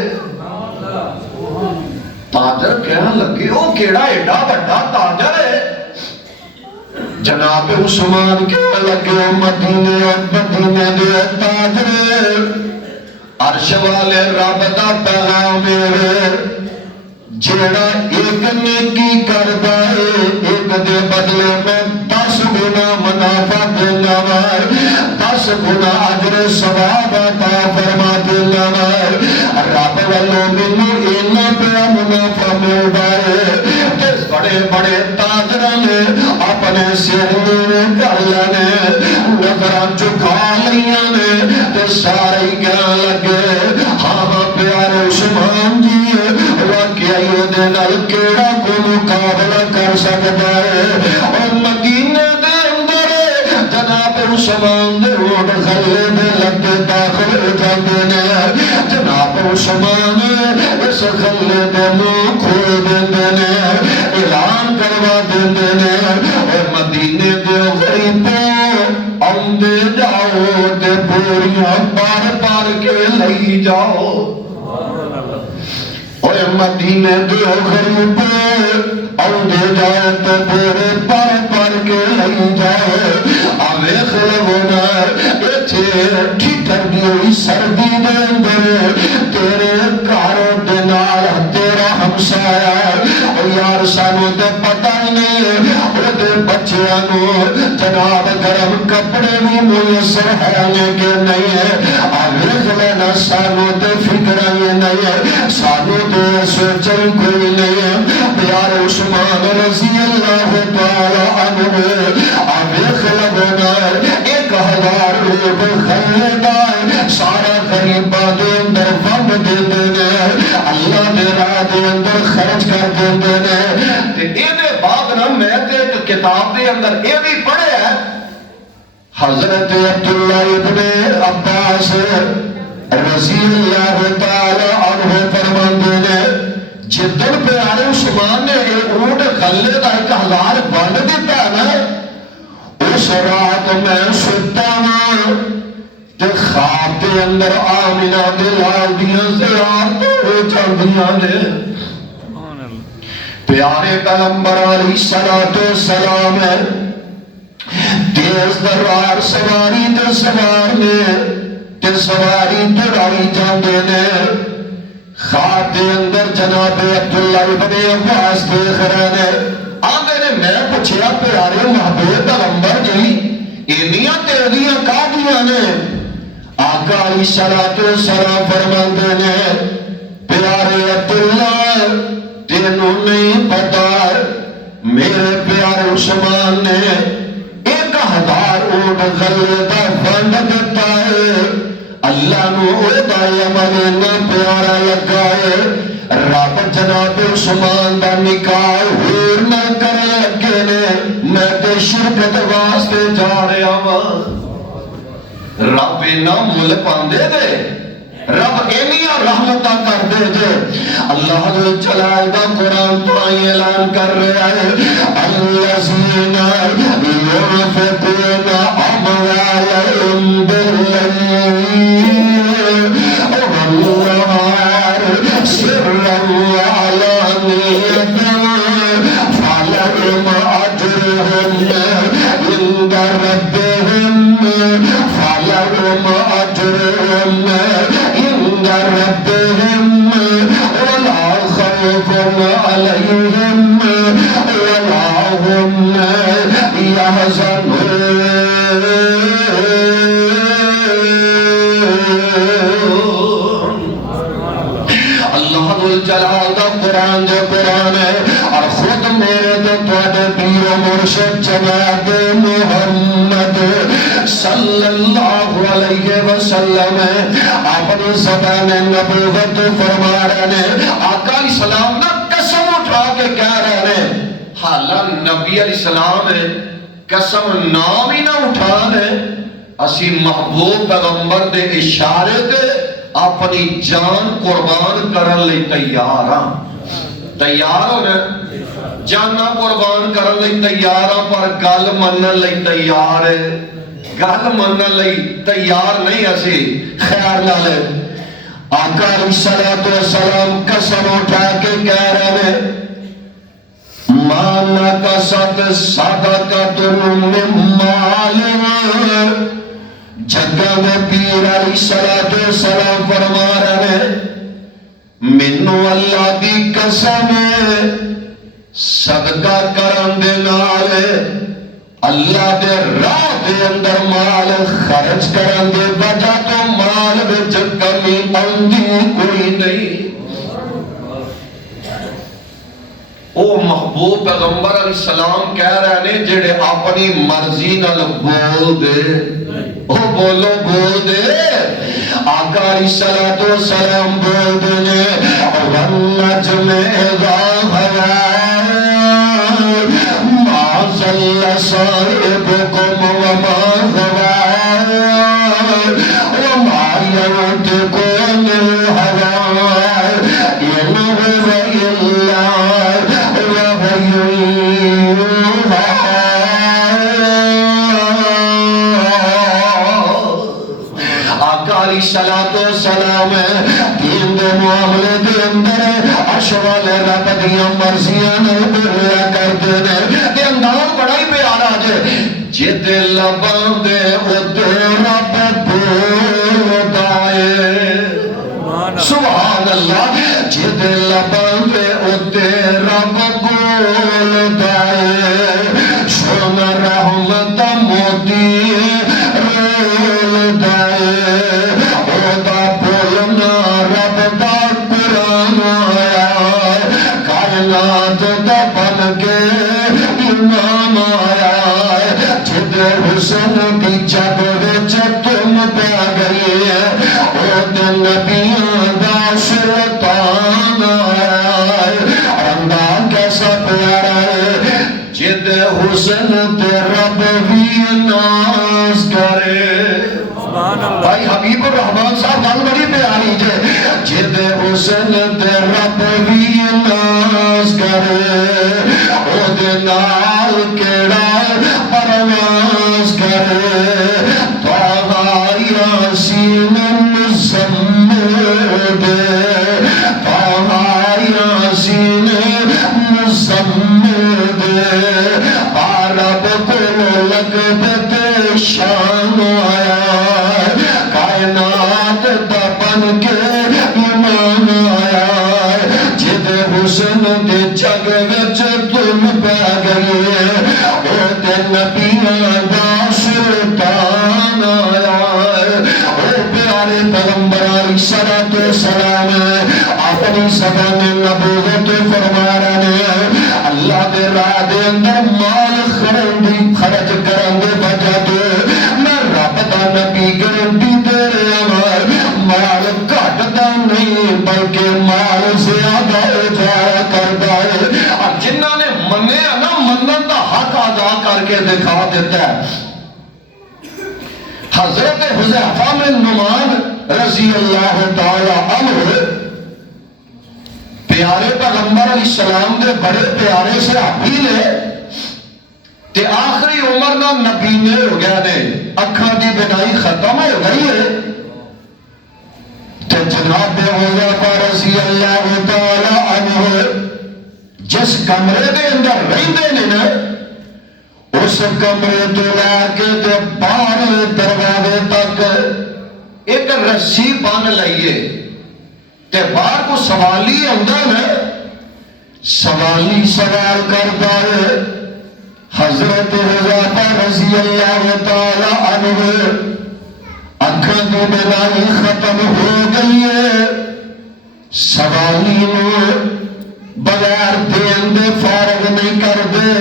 تاجر کہنے لگے او کیڑا ایڈا بڑا تاجر ہے جناب عثمان کہنے لگے مدینے دے تاجر عرش والے رب دا پیغام میرے جیڑا ایک نیکی کردا ہے ایک دے بدلے میں 10 گنا منافع دینا وا 10 گنا اجر ثواب عطا فرما دینا وا رب والوں مینوں اینا پیا منافع ملدا ہے تے بڑے بڑے تاجراں نے اپنے سر کر لینے نظراں جھکا لیاں نے تے سارے کہنے لگے ہاں پیارے عثمان جی واقعی دے نال کیڑا کو مقابلہ کر سکتا ہے اور مدینے دے اندر جناب عثمان دے روڈ غلے دے لگے داخل جاندے نے جناب عثمان اس غلے دے منہ کھول دیندے نے اعلان کروا دیندے نے اور مدینے دے غریبوں آندے جاؤ تے بوریاں پار پار کے لئی جاؤ اور مدینے دے غریب آندے جاؤ تے بورے پار پار کے لئی جاؤ آوے خلونا ایتھے ٹھٹر دی سردی دے اندر تیرے کاروں دے نال تیرا ہمسایا اور یار سانو تے پتہ نہیں اور دے بچیاں نو جناب گرم کپڑے بھی میسر ہے کہ نہیں ہے آوے خلونا سانو تے فکر نہیں ہے سانو تے سوچن کوئی نہیں ہے پیار عثمان رضی اللہ تعالی عنہ آوے خلونا 1000 روپ خریدار سارا غریباں دے اندر ونڈ دیندے نے اللہ دے راہ دے اندر خرچ کر دیندے نے تے اے دے بعد نا میں تے ایک کتاب دے اندر اے بھی پڑھیا ہے حضرت عبداللہ ابن عباس رضی اللہ تعالی عنہ فرماندے نے جدن پیارے عثمان نے اونٹ غلے دا 1000 ونڈ دیتا ہے نا اس رات میں ستا ہوں تے خواب دے اندر آمینہ دلال دیاں زیارت ہو جاندیاں نے پیارے پیغمبر علیہ السلام ہے تیز دربار سواری تے سوار نے تے سواری دڑائی جاندے نے خواب دے اندر جناب عبداللہ ابن عباس دیکھ رہے نے آندے نے میں پوچھیا پیارے محبوب پیغمبر جی انیاں تیزیاں کاٹیاں نے آقا علیہ السلام فرماندے نے پیارے عبداللہ تینوں نہیں پتا میرے پیارے عثمان نے 1000 اونٹ غلے دا فنڈ دیتا ہے اللہ نو اودا عمل نہ پیارا لگا ہے رب جناب عثمان دا نکاح ہور نہ کرے لگے نے میں تے شرکت واسطے جا رہا ہاں رب انہاں مل پاندے دے رب انہاں رحمتاں کر دے دے اللہ جل جلال دا قرآن تو اعلان کر رہا ہے الذین ينفقون اموالهم باللیل والنہار سرا وعلانیۃ فلہم اجرہم عند ربہم فلہم اجرہم عند ربہم ولا خوف علیہم ولا جلال دا قرآن جو قرآن ہے اور خود میرے تو تواڈے پیر و مرشد جناب محمد صلی اللہ علیہ وسلم اپنی زبان نبوت فرما رہے ہیں آقا علیہ السلام نا قسم اٹھا کے کہہ رہے ہیں حالا نبی علیہ السلام ہے قسم نام ہی نہ اٹھانے اسی محبوب پیغمبر دے اشارے دے اپنی جان قربان کرن لئی تیار ہاں تیار ہو نا جانا قربان کرن لئی تیار ہاں پر گل منن لئی تیار ہے گل منن لئی تیار نہیں اسی خیر نالے آقا علیہ السلام قسم اٹھا کے کہہ رہے ہیں مانا کا ست صدقۃ من مال جگہ میں پیر علیہ السلام فرما رہے ہیں منو اللہ دی قسم صدقہ کرن دے نال اللہ دے راہ دے اندر مال خرچ کرن دے وجہ تو مال وچ کمی آندی کوئی نہیں او محبوب پیغمبر علیہ السلام کہہ رہے ہیں جڑے اپنی مرضی نال بول دے او بولو بول دے آقا علیہ السلام بول دے وَالنَّجْمِ إِذَا هَوَىٰ مَا ضَلَّ صَاحِبُكُمْ وَمَا غَوَىٰ وَمَا يَنطِقُ عَنِ الْهَوَىٰ إِنْ هُوَ إِلَّا سلام دین دے معاملے دے اندر اشوال رب دیا مرضیاں نے بولیا کرتے نے دے انداز بڑا ہی پیارا جے جد لبان دے ادھے رب بول دائے سبحان اللہ جد لبان دے ادھے رب بول دائے سن رحمت موتی رول دائے حسن دی جگ وچ تم پہ گئی او دن نبیاں دا سلطان آیا انداز کیسا پیارا ہے جد حسن تے رب بھی ناز کرے بھائی حبیب الرحمن صاحب گل بڑی پیاری جے جد حسن تے رب بھی ناز کرے او دے نال کیڑا پرواز کرے طاہا یاسین مزمل دے طاہا یاسین مزمل دے عرب کو لگبت شان آیا کائنات دا بن کے ایمان آیا جد حسن دے جگ وچ تم پہ گئی او تے نبیاں دا سلطان آیا او پیارے پیغمبر علیہ السلام اپنی زبان نبوت فرما رہے ہیں اللہ دے راہ دے اندر مال خرچ کرن دے وجہ تو میں رب دا نبی گارنٹی دے رہا مال گھٹدا نہیں بلکہ مال زیادہ جایا کردا ہے اور جنہاں نے منیا نا منن دا حق ادا کر کے دکھا دیتا ہے حضرت حذیفہ بن نعمان رضی اللہ تعالی عنہ پیارے پیغمبر علیہ السلام دے بڑے پیارے صحابی نے تے آخری عمر نہ نبی نے ہو گیا نے اکھاں دی بینائی ختم ہو گئی ہے تے جناب حذیفہ رضی اللہ تعالی عنہ جس کمرے دے اندر رہندے نے نا اس کمرے تو لے کے تے باہر دروازے تک ایک رسی بن لئیے تے باہر کو سوالی اندر ہے سوالی سوال کرتا ہے حضرت حذیفہ رضی اللہ تعالی عنہ اکھاں دی بینائی ختم ہو گئی ہے سوالی نو بغیر دین دے فارغ نہیں کر دے،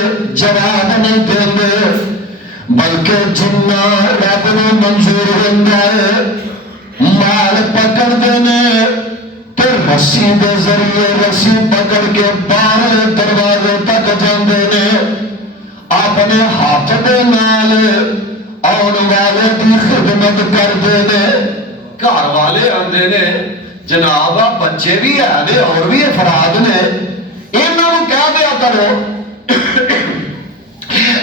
جواب نہیں دین دے، بلکہ جنہ رب نو منظور ہوتا ہے مال پکڑ دینے تے رسی دے ذریعے رسی پکڑ کے باہر دروازے تک جاندے نے، اپنے ہاتھ دے نال آن والے دی خدمت کر دینے۔ گھر والے آندے نے جناب بچے بھی ہے اور بھی افراد نے، انہوں کہہ دیا کرو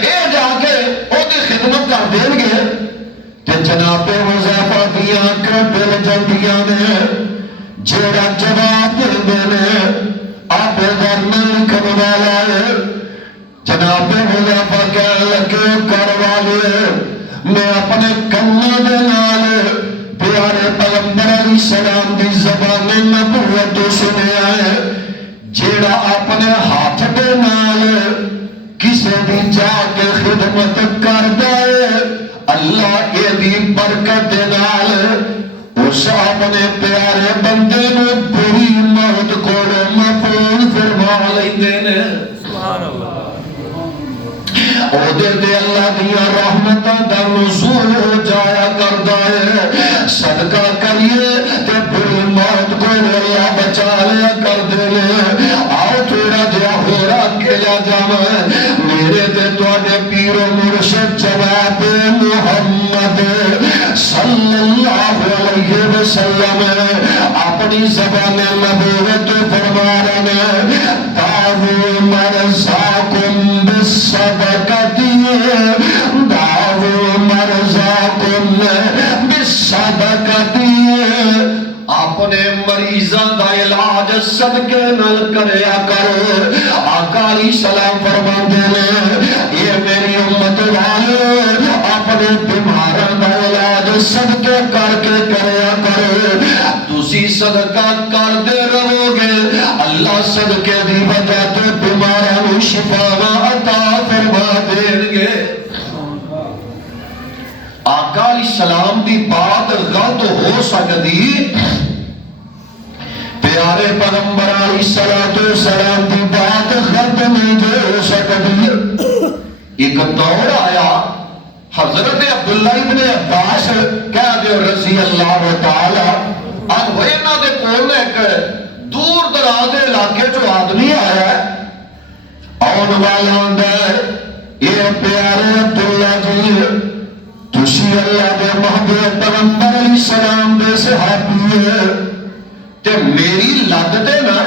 اے جا کے او دی خدمت کر دیں گے، تے جناب حذیفہ دیاں اکھاں پھل جاندیاں نے، جیڑا جواب دے نے آپ ورنہ لکھن والا ہے۔ جناب حذیفہ کہنے لگے گھر والے میں اپنے کنا دے نال پیارے پیغمبر علیہ السلام دی زبان نبوت سنیا ہے، جیڑا اپنے ہاتھ دے نال کسے بھی جا کے خدمت کر دے، اللہ یہ دی برکت دے نال اس اپنے پیارے بندے نو بری موت کو محفوظ فرما لیندے نے۔ سبحان اللہ۔ او دے اللہ دیا رحمتاں دا نزول ہو جایا کردا ہے، صدقہ کریے تے بری موت کو اللہ بچا لیا کر دے لے۔ آؤ تھوڑا جہا ہورا کھیلا جاواں میرے تے تواڈے پیر و مرشد جناب محمد صلی اللہ علیہ وسلم اپنی زبان نبوت فرما رہے ہیں دعو مرزاکم بالصدقتی دعو مرزاکم بالصدقتی، اپنے مریضاں دا علاج صدقے نال کریا کرو۔ آقا علیہ السلام فرماندے نے یہ میری امت والے اپنے بیماراں دا علاج صدقے کر کے کریا کرو۔ تسی صدقہ کردے رہو گے اللہ صدقے دی وجہ تو بیماراں نوں شفا عطا فرما دیں گے۔ آقا علیہ السلام دی بات غلط ہو سکتی، پیارے پیغمبر علیہ السلام دی بات غلط نہیں ہو سکتی۔ ایک دور آیا حضرت عبداللہ ابن عباس کہہ دے رضی اللہ تعالی عنہ انہاں دے کول ایک دور دراز دے علاقے چوں آدمی آیا ہے، آن والا ہوندا ہے یہ پیارے عبداللہ جی تسی اللہ دے محبوب پیغمبر علیہ السلام دے صحابی ہے تے میری لت تے نا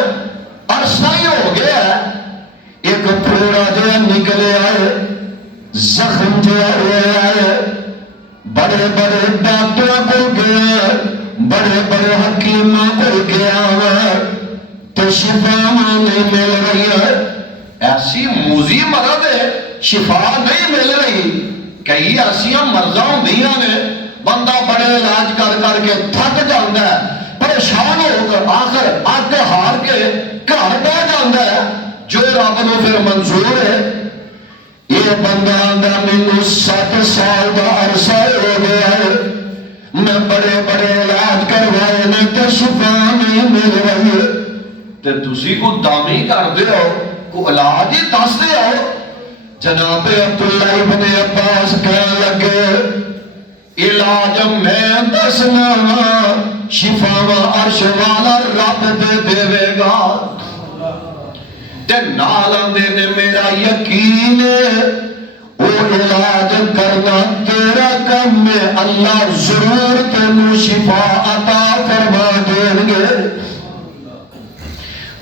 عرصہ ہی ہو گیا ہے ایک پھوڑا جہا نکلے آئے زخم جہا ہوا ہے، بڑے بڑے ڈاکٹر کو گیا بڑے بڑے حکیماں کو گیا تو شفا نہیں مل رہی ہے، ایسی موذی مرض ہے شفا نہیں مل رہی۔ کئی ایسا مرضاں ہوندیاں نے بندہ بڑے علاج کر کر کے تھک جاندا ہے، پریشان ہو کر آخر اگ ہار کے گھر بہ جاندا ہے جو رب نو پھر منظور ہے۔ یہ بندہ آندا مینوں 7 سال دا عرصہ ہو گیا ہے میں بڑے بڑے علاج کروائے نے تے شفا نہیں مل رہی، تے تسی کو دامی کر دے ہو کو علاج ہی دس دے ہو۔ جناب عبداللہ ابن عباس کہنے لگے علاج میں دسنا شفا عرش والا رب دے دے گا، تے نال آندے نے میرا یقین او علاج کرنا تیرا کم ہے اللہ ضرور تینوں شفا عطا فرما دیں گے۔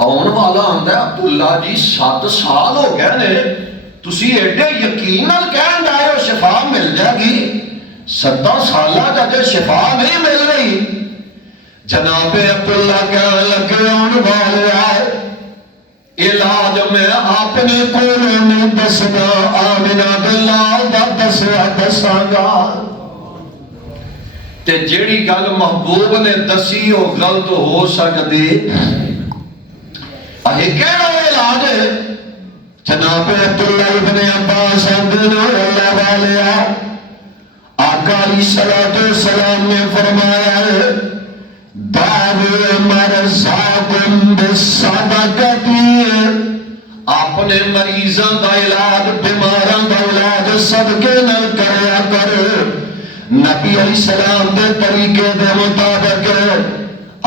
آن والا آندا ہے عبداللہ جی 7 سال ہو گئے نے تسی ایڈے یقین نال کہن دے ہو شفا مل جائے گی، 7 سالہ جدے شفا نہیں مل رہی۔ جناب عبداللہ کہنے لگے آن والے علاج میں اپنے کول نہیں دسنا آمنہ بلال دا دسیا دساں گا، تے جیڑی گل محبوب نے دسی وہ غلط ہو سکتی کہڑا علاج ہے؟ جناب عبداللہ ابن عباس اللہ والے آقا علیہ السلام نے فرمایا ہے دعو مرزاکم موتاکم بالصدقہ اپنے مریضاں دا علاج بیماراں دا علاج صدقے نال کریا کر نبی علیہ السلام دے طریقے دے مطابق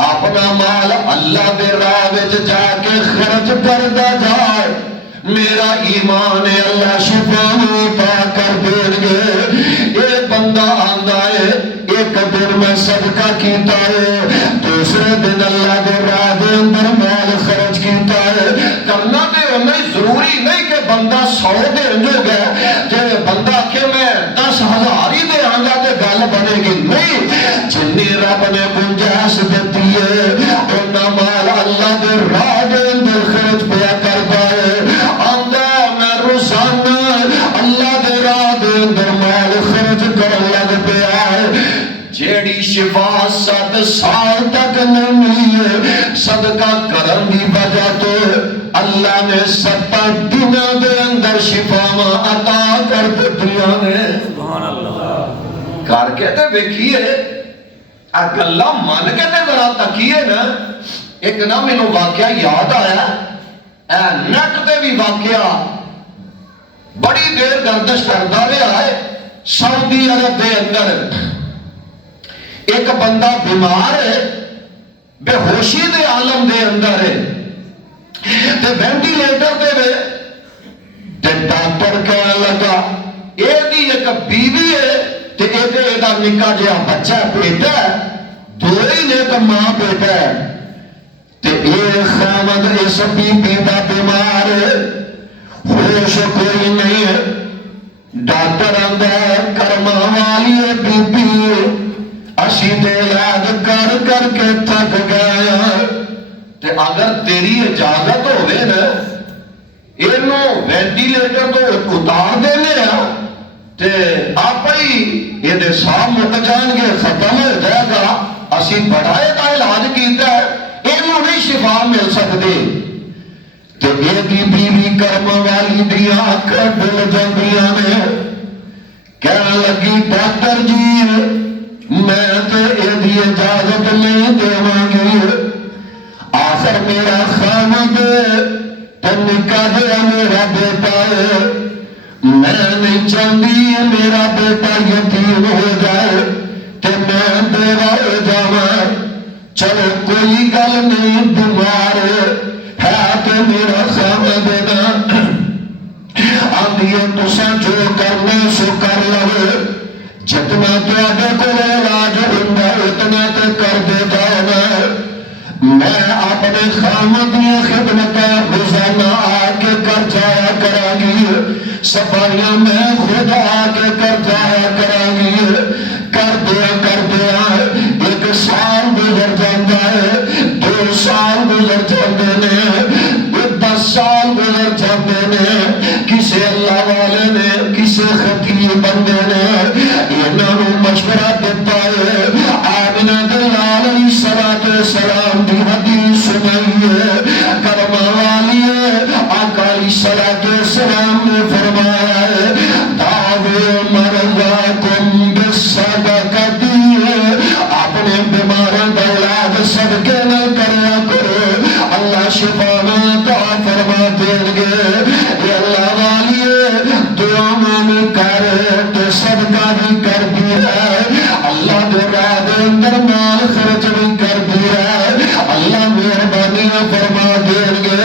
اپنا مال اللہ دے راہ وچ جا کے خرچ کردا جائے میرا ایمان ہے اللہ شفا عطا کر دیں گے ایک بندہ آندا ہے ایک دن میں صدقہ کیتا ہے دوسرے دن اللہ دے راہ دے اندر مال خرچ کیتا ہے کرنا تے نہیں ضروری نہیں کہ بندہ 100 دے ہو گیا جے بندہ کہ میں 10,000 ہی دے آنگا تے گل بنے گی نہیں جنی رب نے گنجائش دیتی ہے انہاں مال اللہ دے راہ دے اندر خرچ پیا کرتا ہے آندا میں روزانہ اللہ دے راہ دے اندر مال خرچ کرن لگ پیا ہے جیڑی شفا 7 سال تک نہیں ملی ہے صدقہ کرن دی وجہ تو اللہ نے 70 دنوں دے اندر شفا عطا کر دیا نے سبحان اللہ کر کے تے ویکھیے گلاں من کے تے ذرا تکیے نا ایک نا مینوں واقعہ یاد آیا اے نیٹ تے بھی واقعہ بڑی دیر گردش کردا رہا ہے سعودی عرب دے اندر ایک بندہ بیمار ہے بے ہوشی دے عالم دے اندر ہے تے وینٹیلیٹر دے وے تے ڈاکٹر کہنے لگا اے دی ایک بیوی ہے تے اے دا نکا جہا بچہ بیٹا ہے دو ہی نے ایک ماں بیٹا ہے تے اے خامد اس بی بی دا بیمار ہے ہوش کوئی نہیں ہے ڈاکٹر اندر کرما والی ہے بی بی اسی تے علاج کر کر کے تھک گیا تے اگر تیری اجازت ہوئے نا اینو وینٹیلیٹر تو اتار دینے تے آپ ہی یہ دے سام مک جان گے ختم ہو جائے گا اسی بڑھائے کا علاج کیتا ہے اینو نہیں شفا مل سکتے تے یہ دی بیوی کرم والی دیا آنکھیں ڈل جاندیاں نے کہنے لگی ڈاکٹر جی میں تے یہ دی اجازت نہیں دیواں گی آخر میرا خامد تے نکاح میرا بیٹا ہے میں نہیں چاہتی میرا بیٹا یتیم ہو جائے تے میں بیوہ ہو جاواں چلو کوئی گل نہیں بیمار ہے تے میرا خامد نا آندیے تساں جو کرنا سو کر لو جتنا تواڈے کول علاج ہوندا اتنا تے کر دے جاؤ میں اپنے خامد کی خدمت روزانہ آ کے کر جایا کراں گی صفائیاں میں خود آ کے کر جایا کراں گی کر دیا ایک سال گزر جاتا ہے 2 سال گزر جاتے ہیں 10 سال گزر جاتے ہیں کسی اللہ والے نے کسی خطیب بندے نے انہوں نے مشورہ دیتا ہے آمنہ دلال علیہ السلام دی حدیث سنائی ہے کرما والی ہے آقا علیہ السلام نے فرمایا ہے دعو مرضاکم بالصدقۃ اپنے بیماروں کا علاج صدقے نہ کریا کرو اللہ شفا عطا فرما دیں گے یہ اللہ والی ہے دعا میں کر تو صدقہ بھی کر دیا اللہ دے راہ دے اندر مال خرچ بھی کر دیا اللہ مہربانیاں فرما دیں گے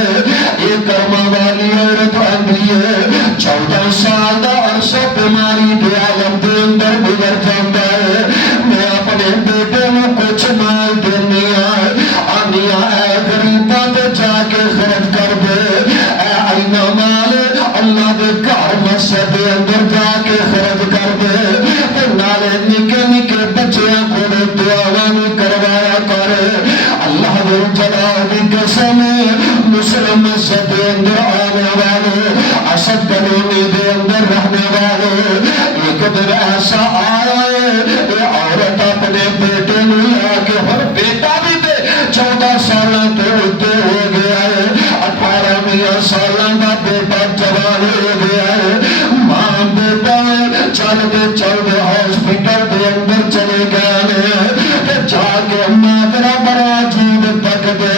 یہ کرما والی عورت آندی ہے 14 سال دا عرصہ بیماری دے عالم دے اندر گزر جاتا ہے میں اپنے بیٹے میں کچھ مال دینی آنیا اے غریباں تے جا کے خرچ کر دے اے آئینہ مال اللہ دے گھر مسجد دے اندر جا کے خرچ کر دے تے نالے نکے نکے بچیاں کو دعاواں نہیں کروایا کر اللہ دے جلال دی قسم مسلم مسجد دے اندر آنے والے اسد کلونی دے اندر رہنے والے ایک دن ایسا آیا ہے یہ عورت اپنے بیٹے نے آ کے ہر بیٹا بھی دے 14 سال تو ہوتے ہو گیا ہے 18 سال کا بیٹا جوان ہو گیا ہے ماں بیٹا چل دے ہاسپٹل دے اندر چلے گئے جا کے ماں تیرا بڑا جھوٹ تک دے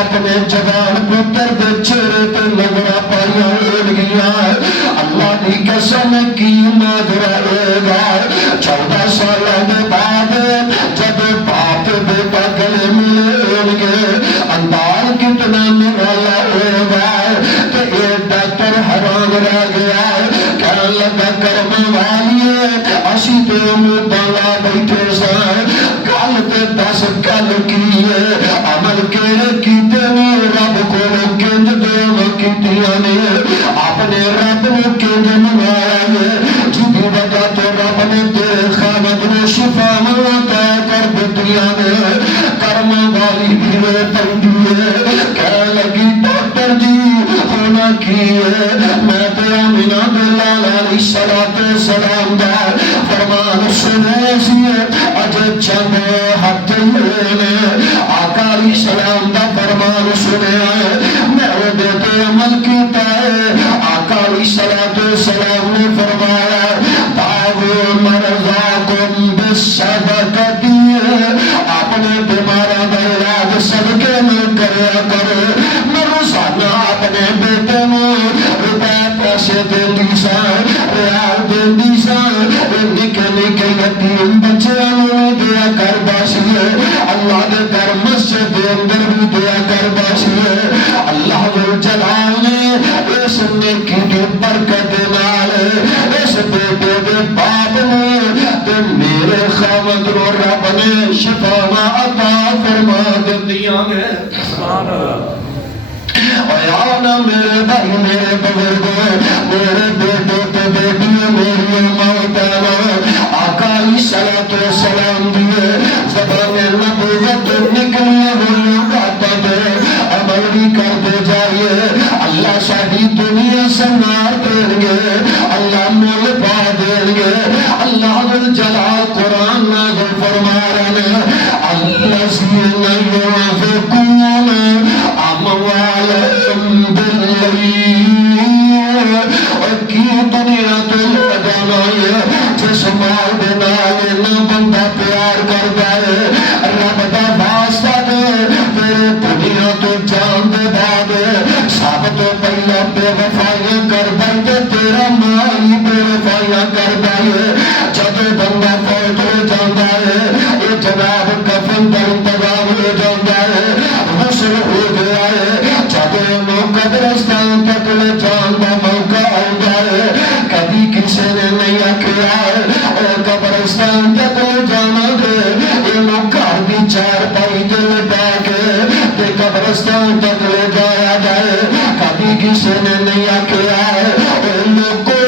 اپنے جوان پتر دے چہرے تے نظرہ پائیاں اڑ گیا اللہ دی قسم کی ماجرا ہوئے گا 14 سالوں دے بعد جب باپ بیٹا گلے ملے اڑ گئے انداز کتنا نرالا ہوئے گا کہ ایک ڈاکٹر حیران رہ گیا کہنے لگا کرم والیے اسی تے بالا بیٹھے سا گل تے 10 گل کی ہے عمل کیڑے کیتے نے رب کو کنج دو کیتیاں نے اپنے رب نے کنج منوایا ہے جدی وجہ تو رب نے تیرے خامد نے شفا عطا کر دتیاں نے کرم والی بھی پندی ہے کہنے لگی ڈاکٹر جی ہونا کی ہے میں تے آمینہ دلال علیہ السلام دا فرمان سنے سی اجے چند ہاتھ نے آقا علیہ السلام دا فرمان سنے میرے بیٹے عمل کیتا ہے آقا علیہ السلام نے فرمایا داو مرضاکم بالصدقہ اپنے بیماروں کا علاج صدقے میں کریا کرو میں روزانہ اپنے بیٹے میں روپے پیسے دینی سا ریال دینی سا نکے نکے یتیم بچے دیا کر باسیے اللہ دے در مسجد دے اندر بھی دیا کر باسیے اللہ جلال نے اس نیکی دی برکت نال اس بیٹے دے باپ نے تے میرے خامد رو رب نے شفا عطا فرما دتیاں نے سبحان اللہ اویانا میرے بھائی میرے بزرگوں میرے بیٹے تے بیٹیاں میری موتانا آقا علیہ السلام دیئے زبان نبوت نکلیا ہوئی گاتا دے عمل بھی کرتے جائیے اللہ شادی دنیا سے نار دیں گے اللہ مول پا دیں گے اللہ جلال قرآن نازل فرما رہے الذین ينفقون اموالهم باللیل کی دنیا تو لگانا ہے جس مال دے نال نہ بندہ پیار کردا ہے رب دا واسطہ دے تیرے دنیا تو جان دے بعد سب تو پہلا بے وفائیاں کردا تے تیرا مال ہی بے وفائیاں کردا ہے جب بندہ فوت ہو جاندا ہے اے جناب کفن دا انتظام ہو جاندا ہے غسل ہو گیا ہے جب قبرستان تک لے جان دا موقع آتا ہے کبھی کسی نے نہیں آکھیا اے قبرستان تک لے جانا دے انہوں گھر دی چار پائی دل پا کے تے قبرستان تک لے جایا جائے کبھی کسی نے نہیں آکھیا اے لوگوں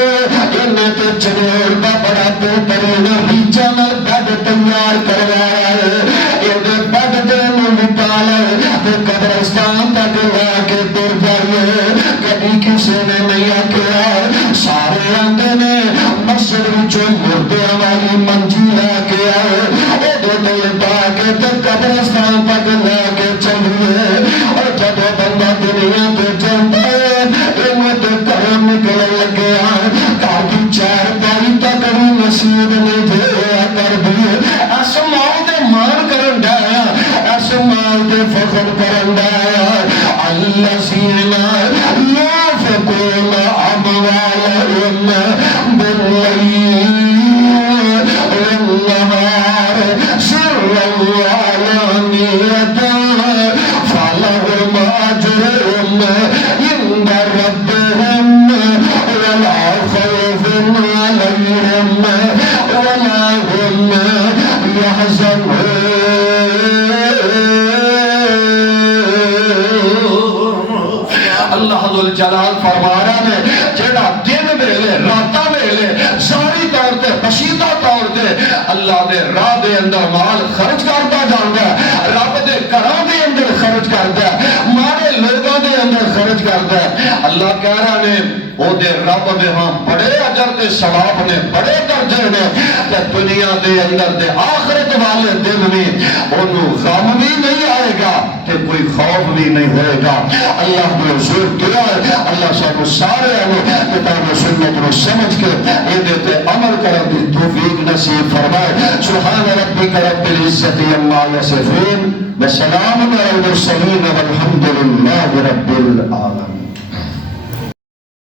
انہیں تے چنور دا بڑا بہترین ریچہ میں بیڈ تیار کروایا ہے انہیں بیڈ دے نپال تے قبرستان تک لے کے دور جائیے کبھی کسی نے نہیں آکھیا سارے آندے نے مسجد وچوں مردیاں والی منجی لے کے آئے او دو دل پا کے تے قبرستان تک لے کے چلیے اور جب بندہ دنیا تو جانتا ہے انہیں تے گھروں نکل لگے گھر کی چار پائی تک بھی نصیب نہیں دیا کر دیے اسماؤ دے مان کرن ڈایا اسماؤ دے فخر کرن ڈایا الذین ينفقون اموالهم باللیل والنہار سرا وعلانیۃ فلہم اجرہم عند ربہم ولا خوف علیہم ولا هم يحزنون اللہ ذو الجلال فرما رہا ہے جڑا دن ویلے راتاں ویلے ساری طور تے بشیدہ طور تے اللہ دے راہ دے اندر مال خرچ کرتا جاندا ہے رب دے گھراں دے اندر خرچ کردا ہے مارے لوگاں دے اندر خرچ کردا ہے اللہ کہہ رہا نے او دے رب دے ہاں بڑے اجر تے ثواب نے بڑے درجے نے تے دنیا دے اندر تے آخرت والے دن میں اونوں غم بھی نہیں آئے گا تے کوئی خوف بھی نہیں ہوئے گا اللہ کو حضور دعا ہے اللہ صاحب سارے کتاب و سنت کو سمجھ کے یہ تے عمل کرن دی توفیق نصیب فرمائے سبحان ربک رب العزت عما یصفون وسلام علی المرسلین والحمد رب العالمین.